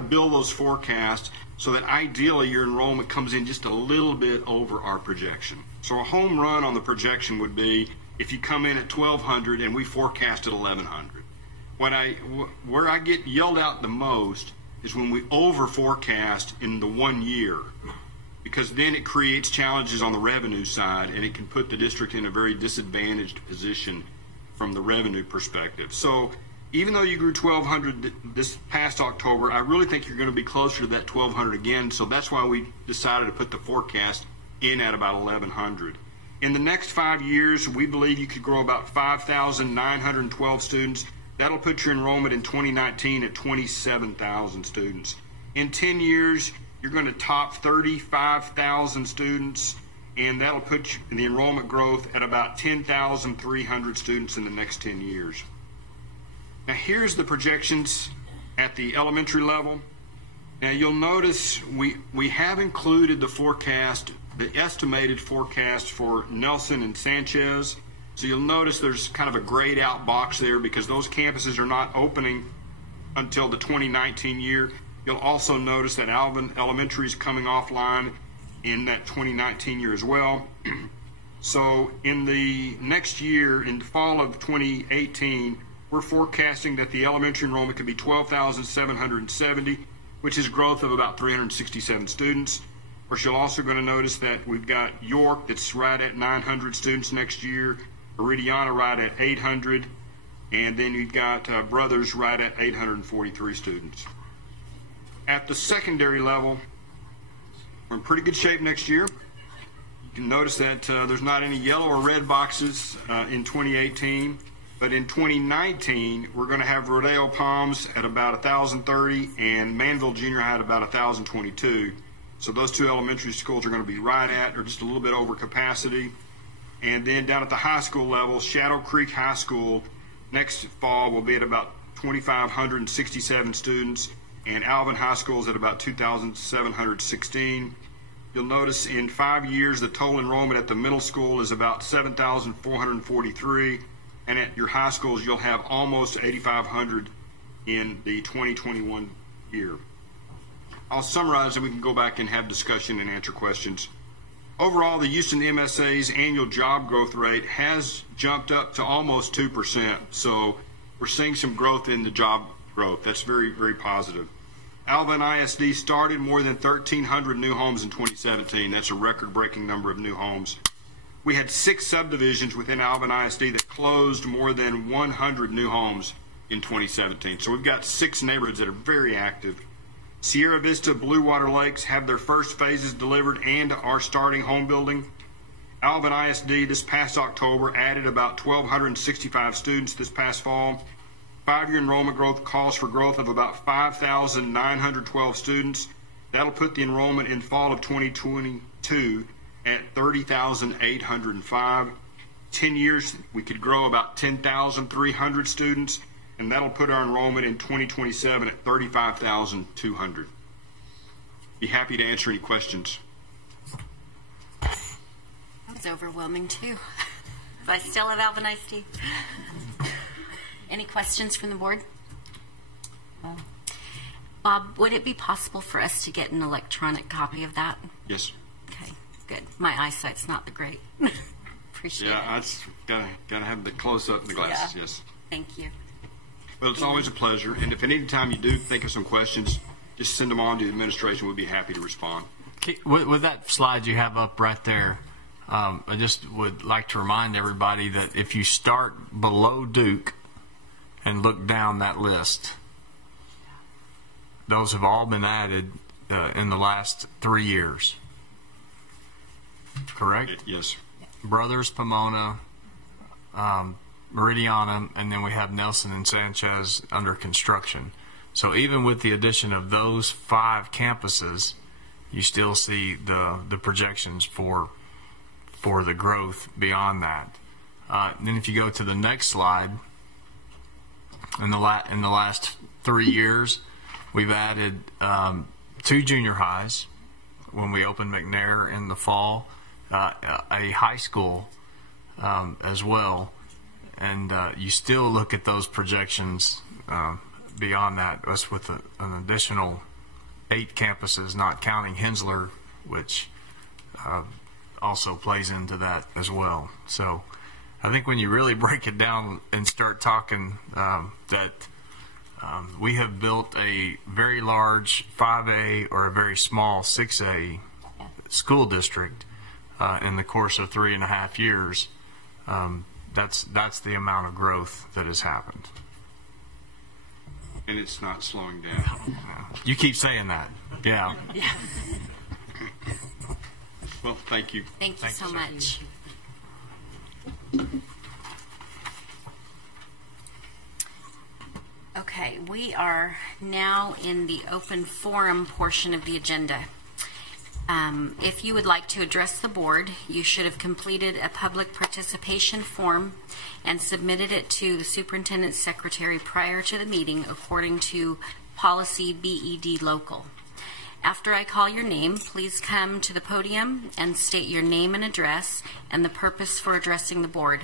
build those forecasts so that ideally your enrollment comes in just a little bit over our projection. So a home run on the projection would be if you come in at 1,200 and we forecast at 1,100. Where I get yelled out the most is when we over forecast in the 1 year, because then it creates challenges on the revenue side and it can put the district in a very disadvantaged position from the revenue perspective. So even though you grew 1,200 this past October, I really think you're going to be closer to that 1,200 again, so that's why we decided to put the forecast in at about 1,100. In the next 5 years, we believe you could grow about 5,912 students. That'll put your enrollment in 2019 at 27,000 students. In 10 years, you're going to top 35,000 students, and that'll put the enrollment growth at about 10,300 students in the next 10 years. Now here's the projections at the elementary level. Now you'll notice we have included the forecast, the estimated forecast for Nelson and Sanchez. So you'll notice there's kind of a grayed out box there because those campuses are not opening until the 2019 year. You'll also notice that Alvin Elementary is coming offline in that 2019 year as well. So in the next year, in the fall of 2018, we're forecasting that the elementary enrollment could be 12,770, which is growth of about 367 students. Of course, you're also going to notice that we've got York that's right at 900 students next year, Meridiana right at 800, and then you've got Brothers right at 843 students. At the secondary level, we're in pretty good shape next year. You can notice that there's not any yellow or red boxes in 2018. But in 2019, we're going to have Rodeo Palms at about 1,030 and Manville Junior High at about 1,022. So those two elementary schools are going to be right at or just a little bit over capacity. And then down at the high school level, Shadow Creek High School next fall will be at about 2,567 students, and Alvin High School is at about 2,716. You'll notice in 5 years, the total enrollment at the middle school is about 7,443. And at your high schools, you'll have almost 8,500 in the 2021 year. I'll summarize and we can go back and have discussion and answer questions. Overall, the Houston MSA's annual job growth rate has jumped up to almost 2%. So we're seeing some growth in the job growth. That's very, very positive. Alvin ISD started more than 1,300 new homes in 2017. That's a record-breaking number of new homes. We had 6 subdivisions within Alvin ISD that closed more than 100 new homes in 2017. So we've got 6 neighborhoods that are very active. Sierra Vista, Blue Water Lakes have their first phases delivered and are starting home building. Alvin ISD this past October added about 1,265 students this past fall. 5-year enrollment growth calls for growth of about 5,912 students. That'll put the enrollment in fall of 2022 at 30,805. 10 years, we could grow about 10,300 students, and that'll put our enrollment in 2027 at 35,200. Be happy to answer any questions. That was overwhelming too. But I still have Alvin ISD. Any questions from the board? Bob, would it be possible for us to get an electronic copy of that? Yes. Okay. good. My eyesight's not the great. Appreciate it. Yeah, that's gotta have the close up in the glasses. Yeah. Yes. Thank you. Well, it's always a pleasure. And if at any time you do think of some questions, just send them on to the administration. We'll be happy to respond. With that slide you have up right there, I just would like to remind everybody that if you start below Duke and look down that list, those have all been added in the last 3 years. Correct? Yes. Brothers, Pomona, Meridiana, and then we have Nelson and Sanchez under construction. So even with the addition of those 5 campuses, you still see the projections for the growth beyond that. Then if you go to the next slide, in the last 3 years, we've added 2 junior highs when we opened McNair in the fall, a high school as well, and you still look at those projections beyond that, us with an additional 8 campuses, not counting Hensler, which also plays into that as well. So I think when you really break it down and start talking that we have built a very large 5A or a very small 6A school district in the course of 3.5 years. That's the amount of growth that has happened. And it's not slowing down. You keep saying that. Yeah. Yeah. Well, thank you. Thank you so much. Okay, we are now in the open forum portion of the agenda. If you would like to address the board, you should have completed a public participation form and submitted it to the superintendent's secretary prior to the meeting according to policy BED local. After I call your name, please come to the podium and state your name and address and the purpose for addressing the board.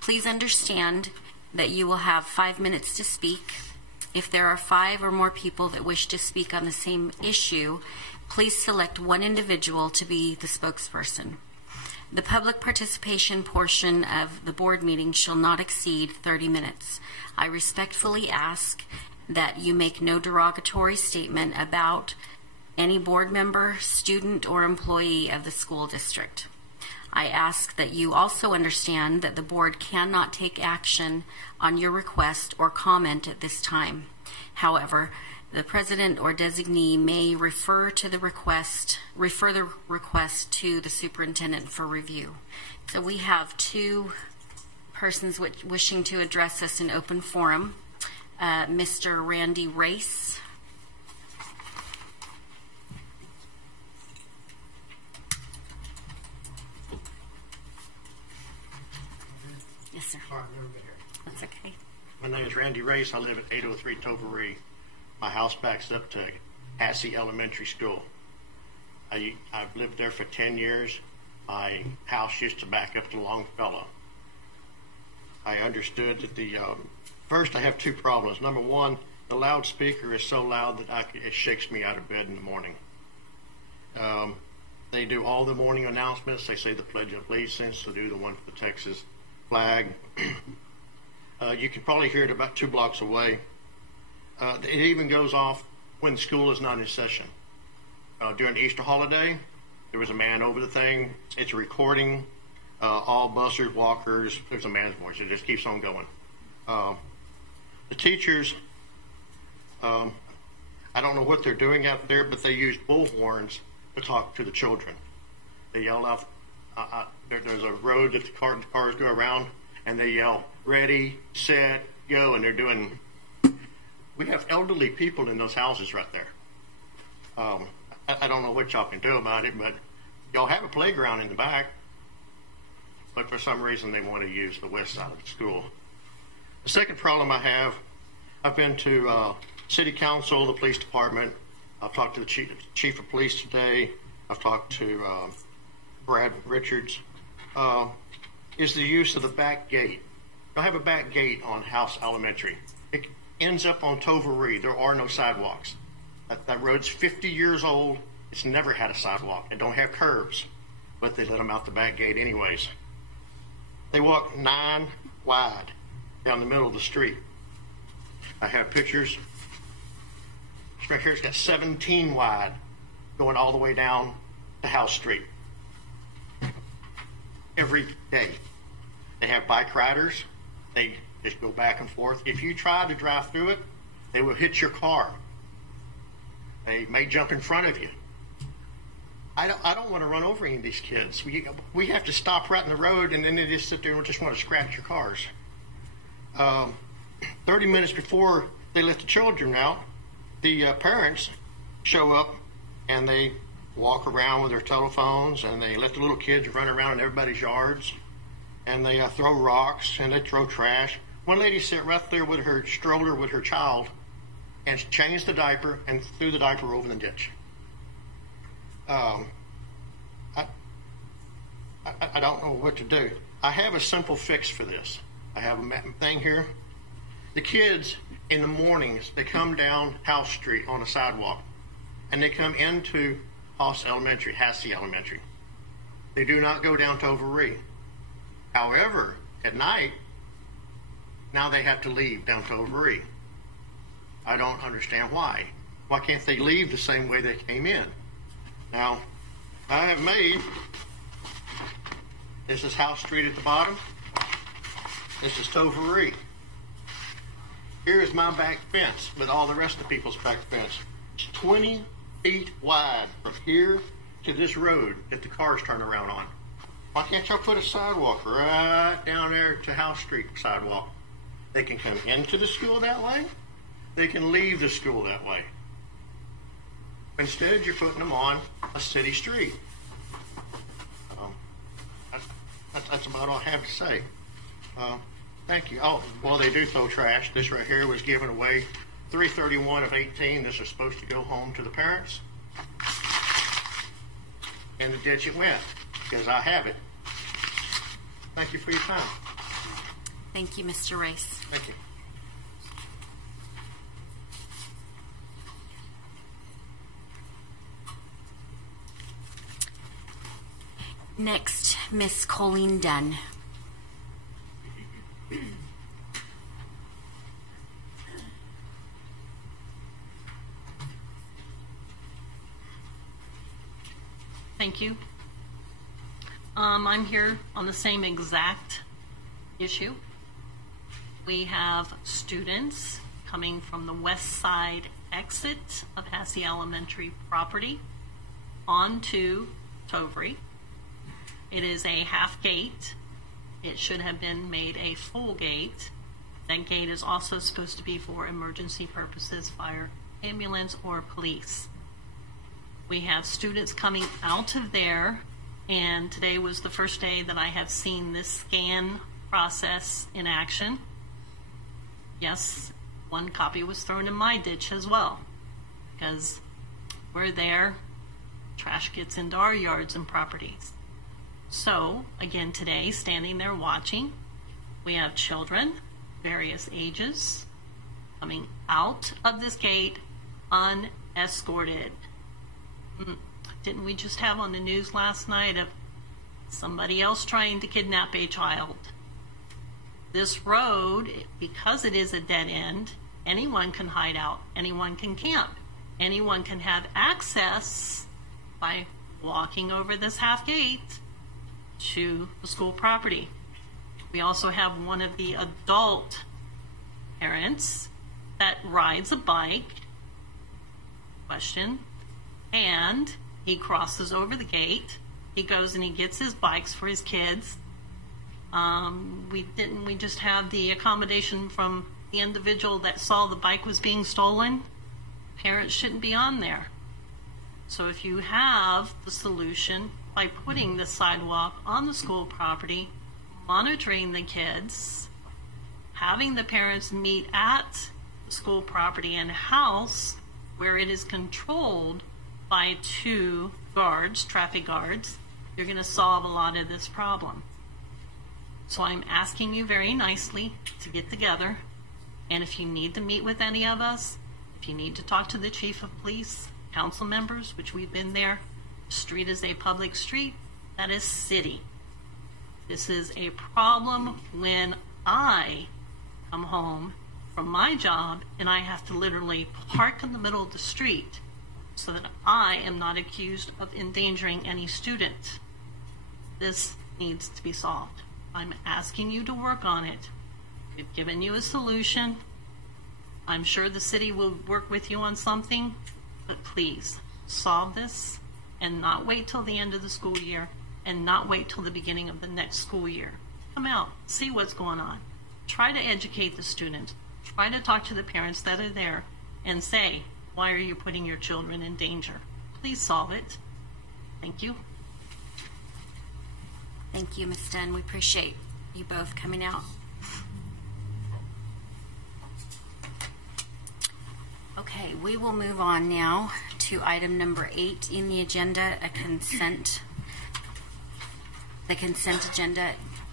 Please understand that you will have 5 minutes to speak. If there are 5 or more people that wish to speak on the same issue, please select one individual to be the spokesperson. The public participation portion of the board meeting shall not exceed 30 minutes. I respectfully ask that you make no derogatory statement about any board member, student, or employee of the school district. I ask that you also understand that the board cannot take action on your request or comment at this time. However, the president or designee may refer the request to the superintendent for review. So we have 2 persons wishing to address us in open forum. Mr. Randy Race. Yes, sir. That's okay. My name is Randy Race. I live at 803 Toveree. My house backs up to Hassey Elementary School. I've lived there for 10 years. My house used to back up to Longfellow. I understood that first I have 2 problems. Number 1, the loudspeaker is so loud that it shakes me out of bed in the morning. They do all the morning announcements. They say the Pledge of Allegiance. They do the one for the Texas flag. You can probably hear it about 2 blocks away. It even goes off when school is not in session. During the Easter holiday, there was a man over the thing. It's a recording. All bussers, walkers, there's a man's voice. It just keeps on going. The teachers, I don't know what they're doing out there, but they use bullhorns to talk to the children. They yell out, there's a road that the cars go around, and they yell, ready, set, go, and they're doing... We have elderly people in those houses right there. I don't know what y'all can do about it, but y'all have a playground in the back. But for some reason, they want to use the west side of the school. The second problem I have, I've been to City Council, the police department. I've talked to the chief of police today. I've talked to Brad Richards. Is the use of the back gate. I have a back gate on House Elementary. It ends up on Toveree. There are no sidewalks. That road's 50 years old. It's never had a sidewalk. It don't have curbs. but they let them out the back gate anyways. They walk 9 wide down the middle of the street. I have pictures. This right here has got 17 wide going all the way down to House Street. Every day. They have bike riders. They just go back and forth. If you try to drive through it, they will hit your car. They may jump in front of you. I don't want to run over any of these kids. We have to stop right in the road, and then they just sit there and just want to scratch your cars. 30 minutes before they let the children out, the parents show up, and they walk around with their telephones, and they let the little kids run around in everybody's yards, and they throw rocks, and they throw trash. One lady sat right there with her stroller with her child and changed the diaper and threw the diaper over the ditch. I don't know what to do. I have a simple fix for this. I have a thing here. The kids in the mornings, they come down House Street on a sidewalk, and they come into Hassey Elementary. They do not go down to Overee. However, at night, now they have to leave down to Overee. I don't understand why. Why can't they leave the same way they came in? Now, I have made, this is House Street at the bottom. This is Toveree. Here is my back fence with all the rest of the people's back fence. It's 20 feet wide from here to this road that the cars turn around on. Why can't y'all put a sidewalk right down there to House Street sidewalk? They can come into the school that way. They can leave the school that way. Instead, you're putting them on a city street. That's about all I have to say. Thank you. Oh, well, they do throw trash. This right here was given away 3/31 of 18. This is supposed to go home to the parents. And the ditch it went, because I have it. Thank you for your time. Thank you, Mr. Rice. Thank you. Next, Miss Colleen Dunn. Thank you. I'm here on the same exact issue. We have students coming from the west side exit of Hassey Elementary property onto Toveree. It is a half gate. It should have been made a full gate. That gate is also supposed to be for emergency purposes, fire, ambulance, or police. We have students coming out of there, and today was the first day that I have seen this scan process in action. Yes, one copy was thrown in my ditch as well, because we're there, trash gets into our yards and properties. So, again today, standing there watching, we have children, various ages, coming out of this gate unescorted. Didn't we just have on the news last night of somebody else trying to kidnap a child? This road, because it is a dead end, anyone can hide out, anyone can camp, anyone can have access by walking over this half gate to the school property. We also have one of the adult parents that rides a bike, and he crosses over the gate. He goes and he gets his bikes for his kids. We just have the accommodation from the individual that saw the bike was being stolen. Parents shouldn't be on there. So if you have the solution by putting the sidewalk on the school property, monitoring the kids, having the parents meet at the school property and house where it is controlled by 2 guards, traffic guards, you're going to solve a lot of this problem. So I'm asking you very nicely to get together, and if you need to meet with any of us, if you need to talk to the chief of police, council members, which we've been there, the street is a public street, That is city. This is a problem when I come home from my job and I have to literally park in the middle of the street so that I am not accused of endangering any student. This needs to be solved. I'm asking you to work on it. We've given you a solution. I'm sure the city will work with you on something, but please solve this and not wait till the end of the school year and not wait till the beginning of the next school year. Come out, see what's going on. Try to educate the students. Try to talk to the parents that are there and say, why are you putting your children in danger? Please solve it. Thank you. Thank you, Ms. Dunn. We appreciate you both coming out. Okay, we will move on now to item number 8 in the agenda, the consent agenda.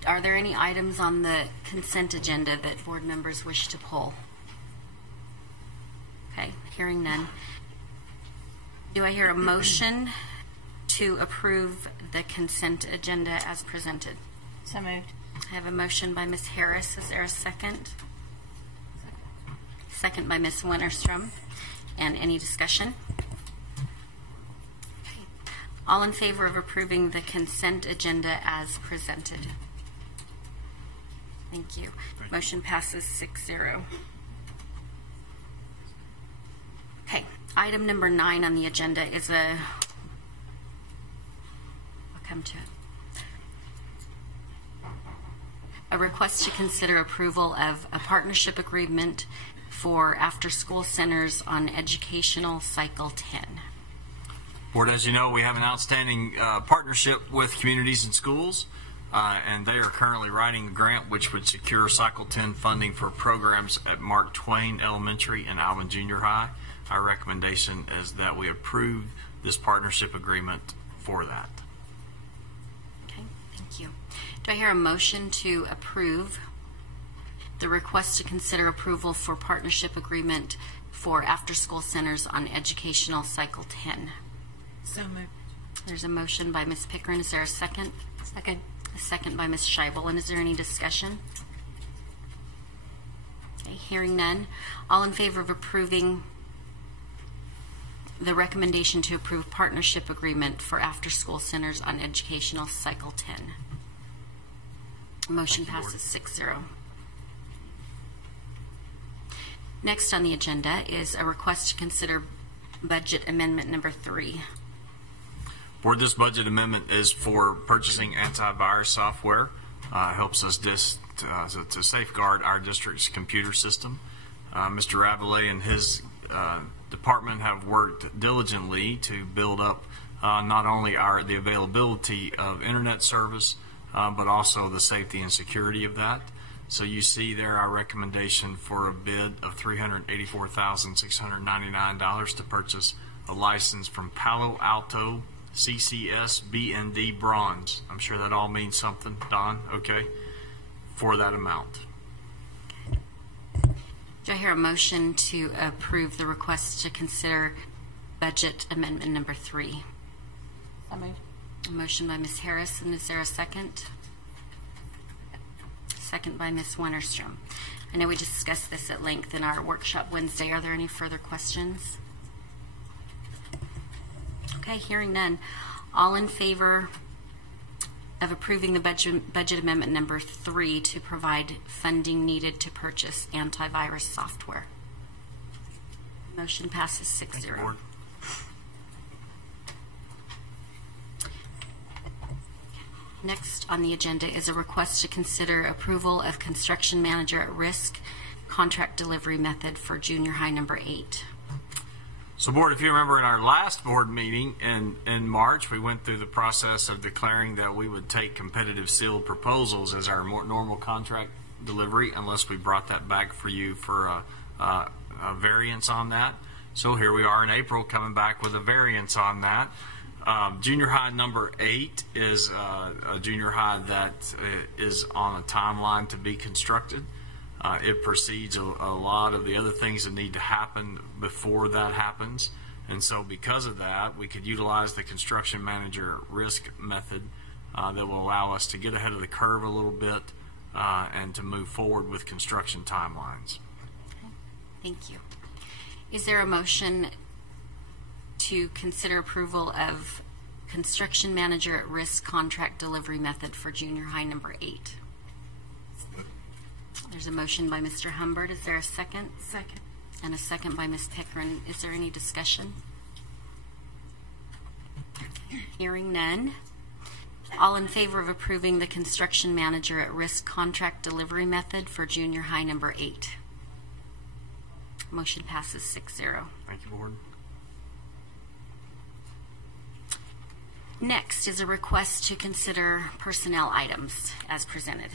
Are there any items on the consent agenda that board members wish to pull? Okay, hearing none. Do I hear a motion to approve the consent agenda as presented? So moved. I have a motion by Ms. Harris. Is there a second? Second by Ms. Winterstrom. And any discussion? Okay. All in favor of approving the consent agenda as presented? Thank you. Motion passes 6-0. Okay. Item number 9 on the agenda is I'll come to it. A request to consider approval of a partnership agreement for after-school centers on educational cycle 10. Board, as you know, we have an outstanding partnership with Communities and Schools, and they are currently writing a grant which would secure cycle 10 funding for programs at Mark Twain Elementary and Alvin Junior High. Our recommendation is that we approve this partnership agreement for that. Okay, thank you. Do I hear a motion to approve the request to consider approval for partnership agreement for after-school centers on educational cycle 10? So moved. There's a motion by Ms. Pickering. Is there a second? Second. A second by Ms. Scheibel. And is there any discussion? Okay, hearing none. All in favor of approving the recommendation to approve partnership agreement for after-school centers on educational cycle 10? Motion passes 6-0. Next on the agenda is a request to consider budget amendment number 3. Board, this budget amendment is for purchasing antivirus software. Helps us to safeguard our district's computer system. Mr. Ravelay and his department have worked diligently to build up not only the availability of internet service, but also the safety and security of that. So you see there our recommendation for a bid of $384,699 to purchase a license from Palo Alto CCS B&D Bronze. I'm sure that all means something, Don, okay, for that amount. Do I hear a motion to approve the request to consider budget amendment number 3? So moved. A motion by Ms. Harris, and is there a second? Second by Ms. Winterstrom. I know we discussed this at length in our workshop Wednesday. Are there any further questions? Okay, hearing none. All in favor of approving the budget amendment number 3 to provide funding needed to purchase antivirus software? Motion passes 6-0. Next on the agenda is a request to consider approval of construction manager at risk contract delivery method for junior high number 8. So, Board, if you remember in our last board meeting in March, we went through the process of declaring that we would take competitive sealed proposals as our more normal contract delivery unless we brought that back for you for a variance on that. So here we are in April coming back with a variance on that. Junior high number 8 is a junior high that is on a timeline to be constructed. It precedes a lot of the other things that need to happen before that happens. And so because of that, we could utilize the construction manager risk method that will allow us to get ahead of the curve a little bit and to move forward with construction timelines. Okay. Thank you. Is there a motion to consider approval of construction manager at risk contract delivery method for junior high number 8? There's a motion by Mr. Humbert. Is there a second? Second. And a second by Ms. Pickren. Is there any discussion? Hearing none. All in favor of approving the construction manager at risk contract delivery method for junior high number 8? Motion passes 6-0. Thank you, Board. Next is a request to consider personnel items as presented.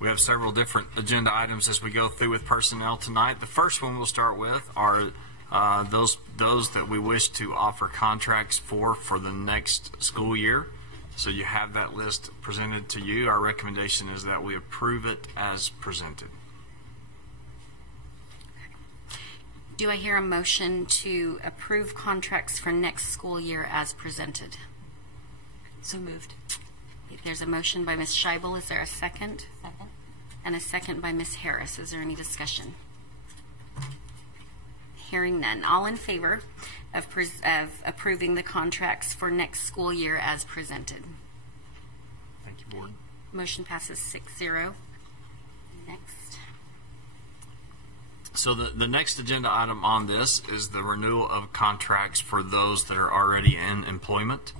We have several different agenda items as we go through with personnel tonight. The first one we'll start with are those that we wish to offer contracts for the next school year. So you have that list presented to you. Our recommendation is that we approve it as presented. Do I hear a motion to approve contracts for next school year as presented? So moved. There's a motion by Ms. Scheibel. Is there a second? Second. And a second by Ms. Harris. Is there any discussion? Hearing none. All in favor of approving the contracts for next school year as presented? Thank you, Board. Motion passes 6-0. Next. So the next agenda item on this is the renewal of contracts for those that are already in employment.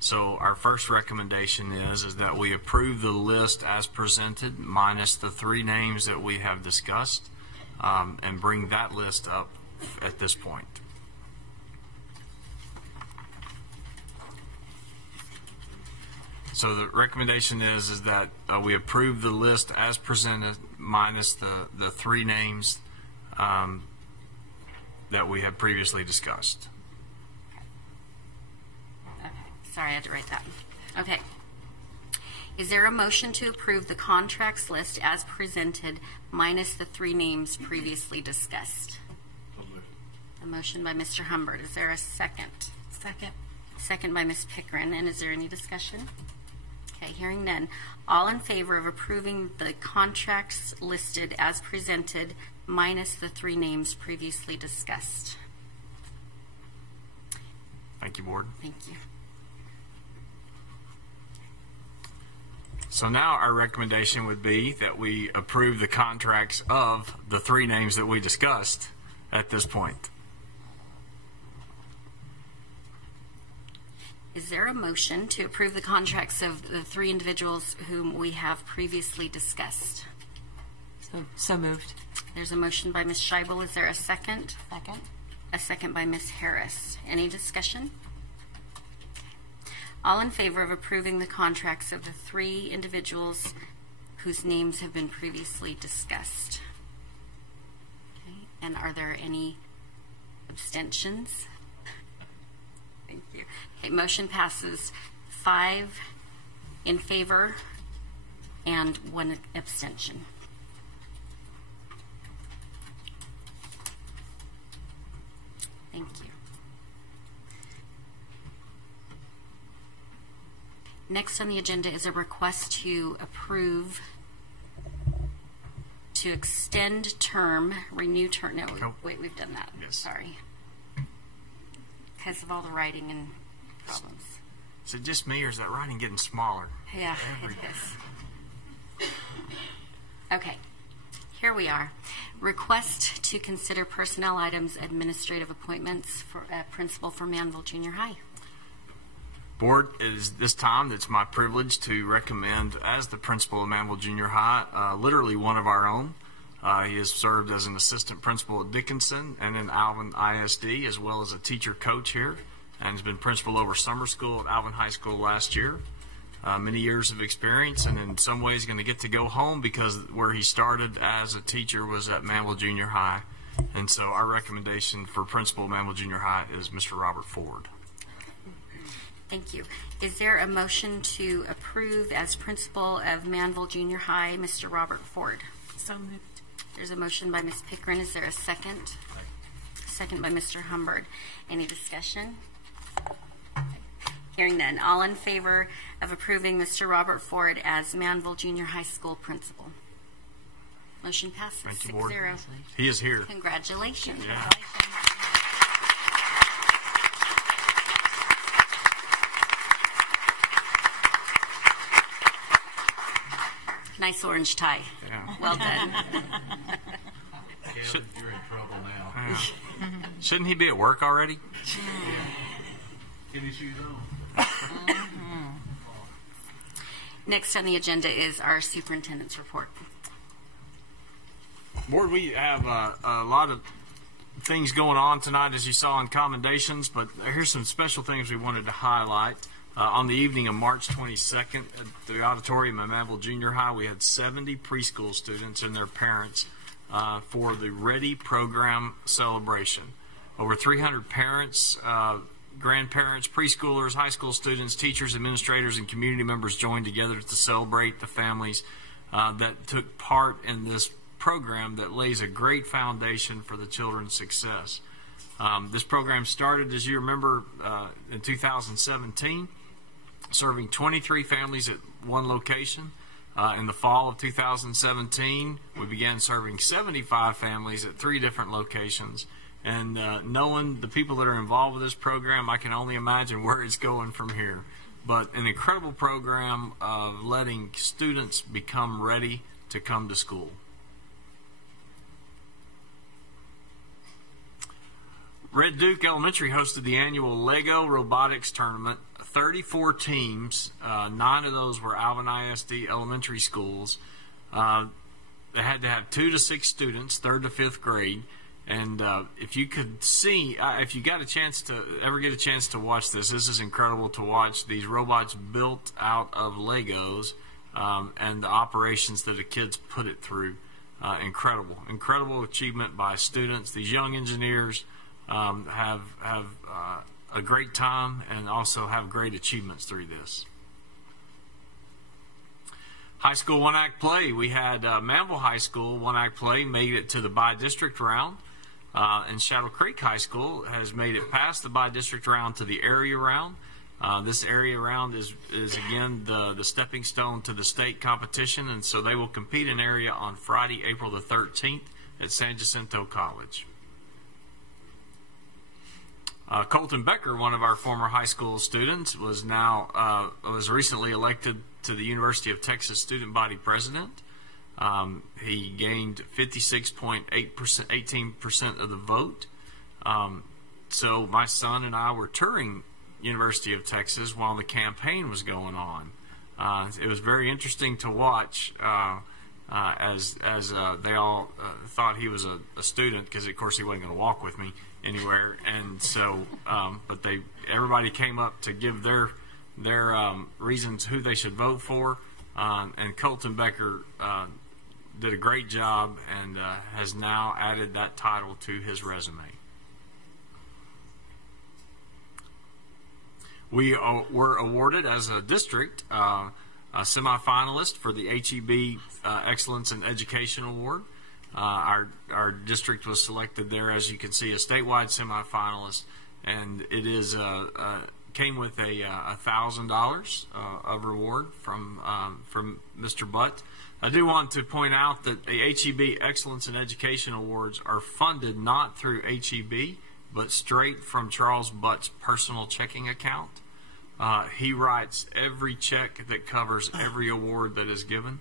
So our first recommendation is that we approve the list as presented minus the 3 names that we have discussed and bring that list up at this point. So the recommendation is that we approve the list as presented minus the 3 names that we have previously discussed. Sorry, I had to write that. Okay. Is there a motion to approve the contracts list as presented minus the 3 names previously discussed? A motion by Mr. Humbert. Is there a second? Second. Second by Ms. Pickren. And is there any discussion? Okay, hearing none. All in favor of approving the contracts listed as presented minus the 3 names previously discussed? Thank you, Board. Thank you. So now our recommendation would be that we approve the contracts of the 3 names that we discussed at this point. Is there a motion to approve the contracts of the 3 individuals whom we have previously discussed? So moved. There's a motion by Ms. Scheibel. Is there a second? Second. A second by Ms. Harris. Any discussion? All in favor of approving the contracts of the 3 individuals whose names have been previously discussed? Okay. And are there any abstentions? Thank you. Okay, motion passes 5 in favor and 1 abstention. Thank you. Next on the agenda is a request to approve to extend term, renew term. No, Nope. wait, we've done that. Yes. Sorry. Because of all the writing and problems. Is it just me, or is that writing getting smaller? Yeah, it is. Okay, here we are. Request to consider personnel items, administrative appointments for principal for Manville Junior High. Board, it is this time it's my privilege to recommend as the principal of Manville Junior High, literally one of our own. He has served as an assistant principal at Dickinson and in Alvin ISD, as well as a teacher coach here, and has been principal over summer school at Alvin High School last year. Many years of experience, and in some ways going to get to go home because where he started as a teacher was at Manville Junior High. And so our recommendation for principal of Manville Junior High is Mr. Robert Ford. Thank you. Is there a motion to approve as principal of Manville Junior High, Mr. Robert Ford? So moved. There's a motion by Ms. Pickren. Is there a second? Second by Mr. Humbert. Any discussion? Hearing none. All in favor of approving Mr. Robert Ford as Manville Junior High School principal? Motion passes 6-0. He is here. Congratulations. Yeah. Nice orange tie. Yeah. Well done. You're in trouble now. Shouldn't he be at work already? Get his shoes on. Next on the agenda is our superintendent's report. Board, we have a lot of things going on tonight, as you saw in commendations, but here's some special things we wanted to highlight. On the evening of March 22nd at the auditorium at Manville Junior High, we had 70 preschool students and their parents for the Ready program celebration. Over 300 parents, grandparents, preschoolers, high school students, teachers, administrators, and community members joined together to celebrate the families that took part in this program that lays a great foundation for the children's success. This program started, as you remember, in 2017, serving 23 families at one location. In the fall of 2017, we began serving 75 families at 3 different locations. And knowing the people that are involved with this program, I can only imagine where it's going from here. But an incredible program of letting students become ready to come to school. Red Duke Elementary hosted the annual Lego Robotics Tournament. 34 teams, 9 of those were Alvin ISD elementary schools. They had to have 2 to 6 students, 3rd to 5th grade. And if you could see, if you got a chance to ever get a chance to watch this is incredible to watch. These robots built out of Legos and the operations that the kids put it through. Incredible achievement by students. These young engineers have a great time and also have great achievements through this. High school one-act play. We had Manville High School one-act play made it to the by-district round, and Shadow Creek High School has made it past the by-district round to the area round. This area round is again the stepping stone to the state competition, and so they will compete in area on Friday, April the 13th at San Jacinto College. Colton Becker, one of our former high school students, was recently elected to the University of Texas student body president. He gained 18% of the vote. So my son and I were touring University of Texas while the campaign was going on. It was very interesting to watch as they all thought he was a student, because of course he wasn't going to walk with me anywhere, and so but everybody came up to give their reasons who they should vote for, and Colton Becker did a great job and has now added that title to his resume. We were awarded as a district a semifinalist for the HEB Excellence in Education Award. Our district was selected there, as you can see, a statewide semifinalist, and it is came with a $1,000 of reward from Mr. Butt. I do want to point out that the HEB Excellence in Education Awards are funded not through HEB, but straight from Charles Butt's personal checking account. He writes every check that covers every award that is given.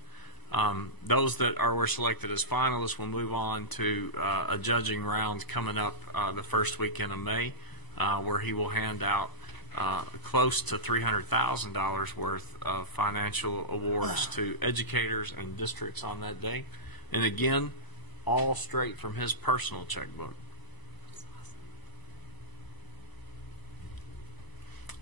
Those that were selected as finalists will move on to a judging round coming up the first weekend of May, where he will hand out close to $300,000 worth of financial awards to educators and districts on that day. And again, all straight from his personal checkbook.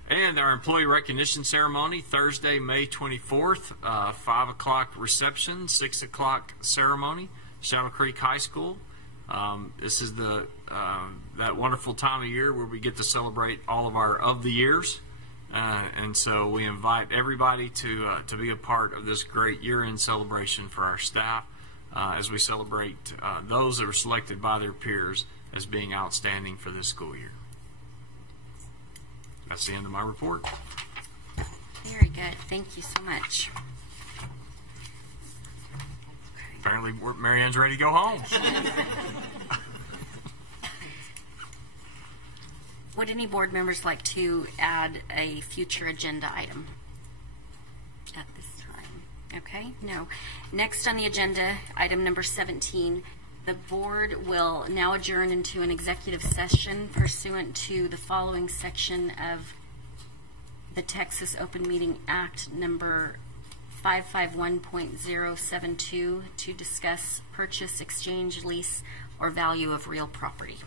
And our employee recognition ceremony, Thursday, May 24th, 5 o'clock reception, 6 o'clock ceremony, Shadow Creek High School. This is that wonderful time of year where we get to celebrate all of our of the years. And so we invite everybody to be a part of this great year-end celebration for our staff as we celebrate those that are selected by their peers as being outstanding for this school year. That's the end of my report. Very good. Thank you so much. Apparently, Marianne's ready to go home. Would any board members like to add a future agenda item at this time? Okay, no. Next on the agenda, item number 17, the board will now adjourn into an executive session pursuant to the following section of the Texas Open Meeting Act number 551.072 to discuss purchase, exchange, lease, or value of real property.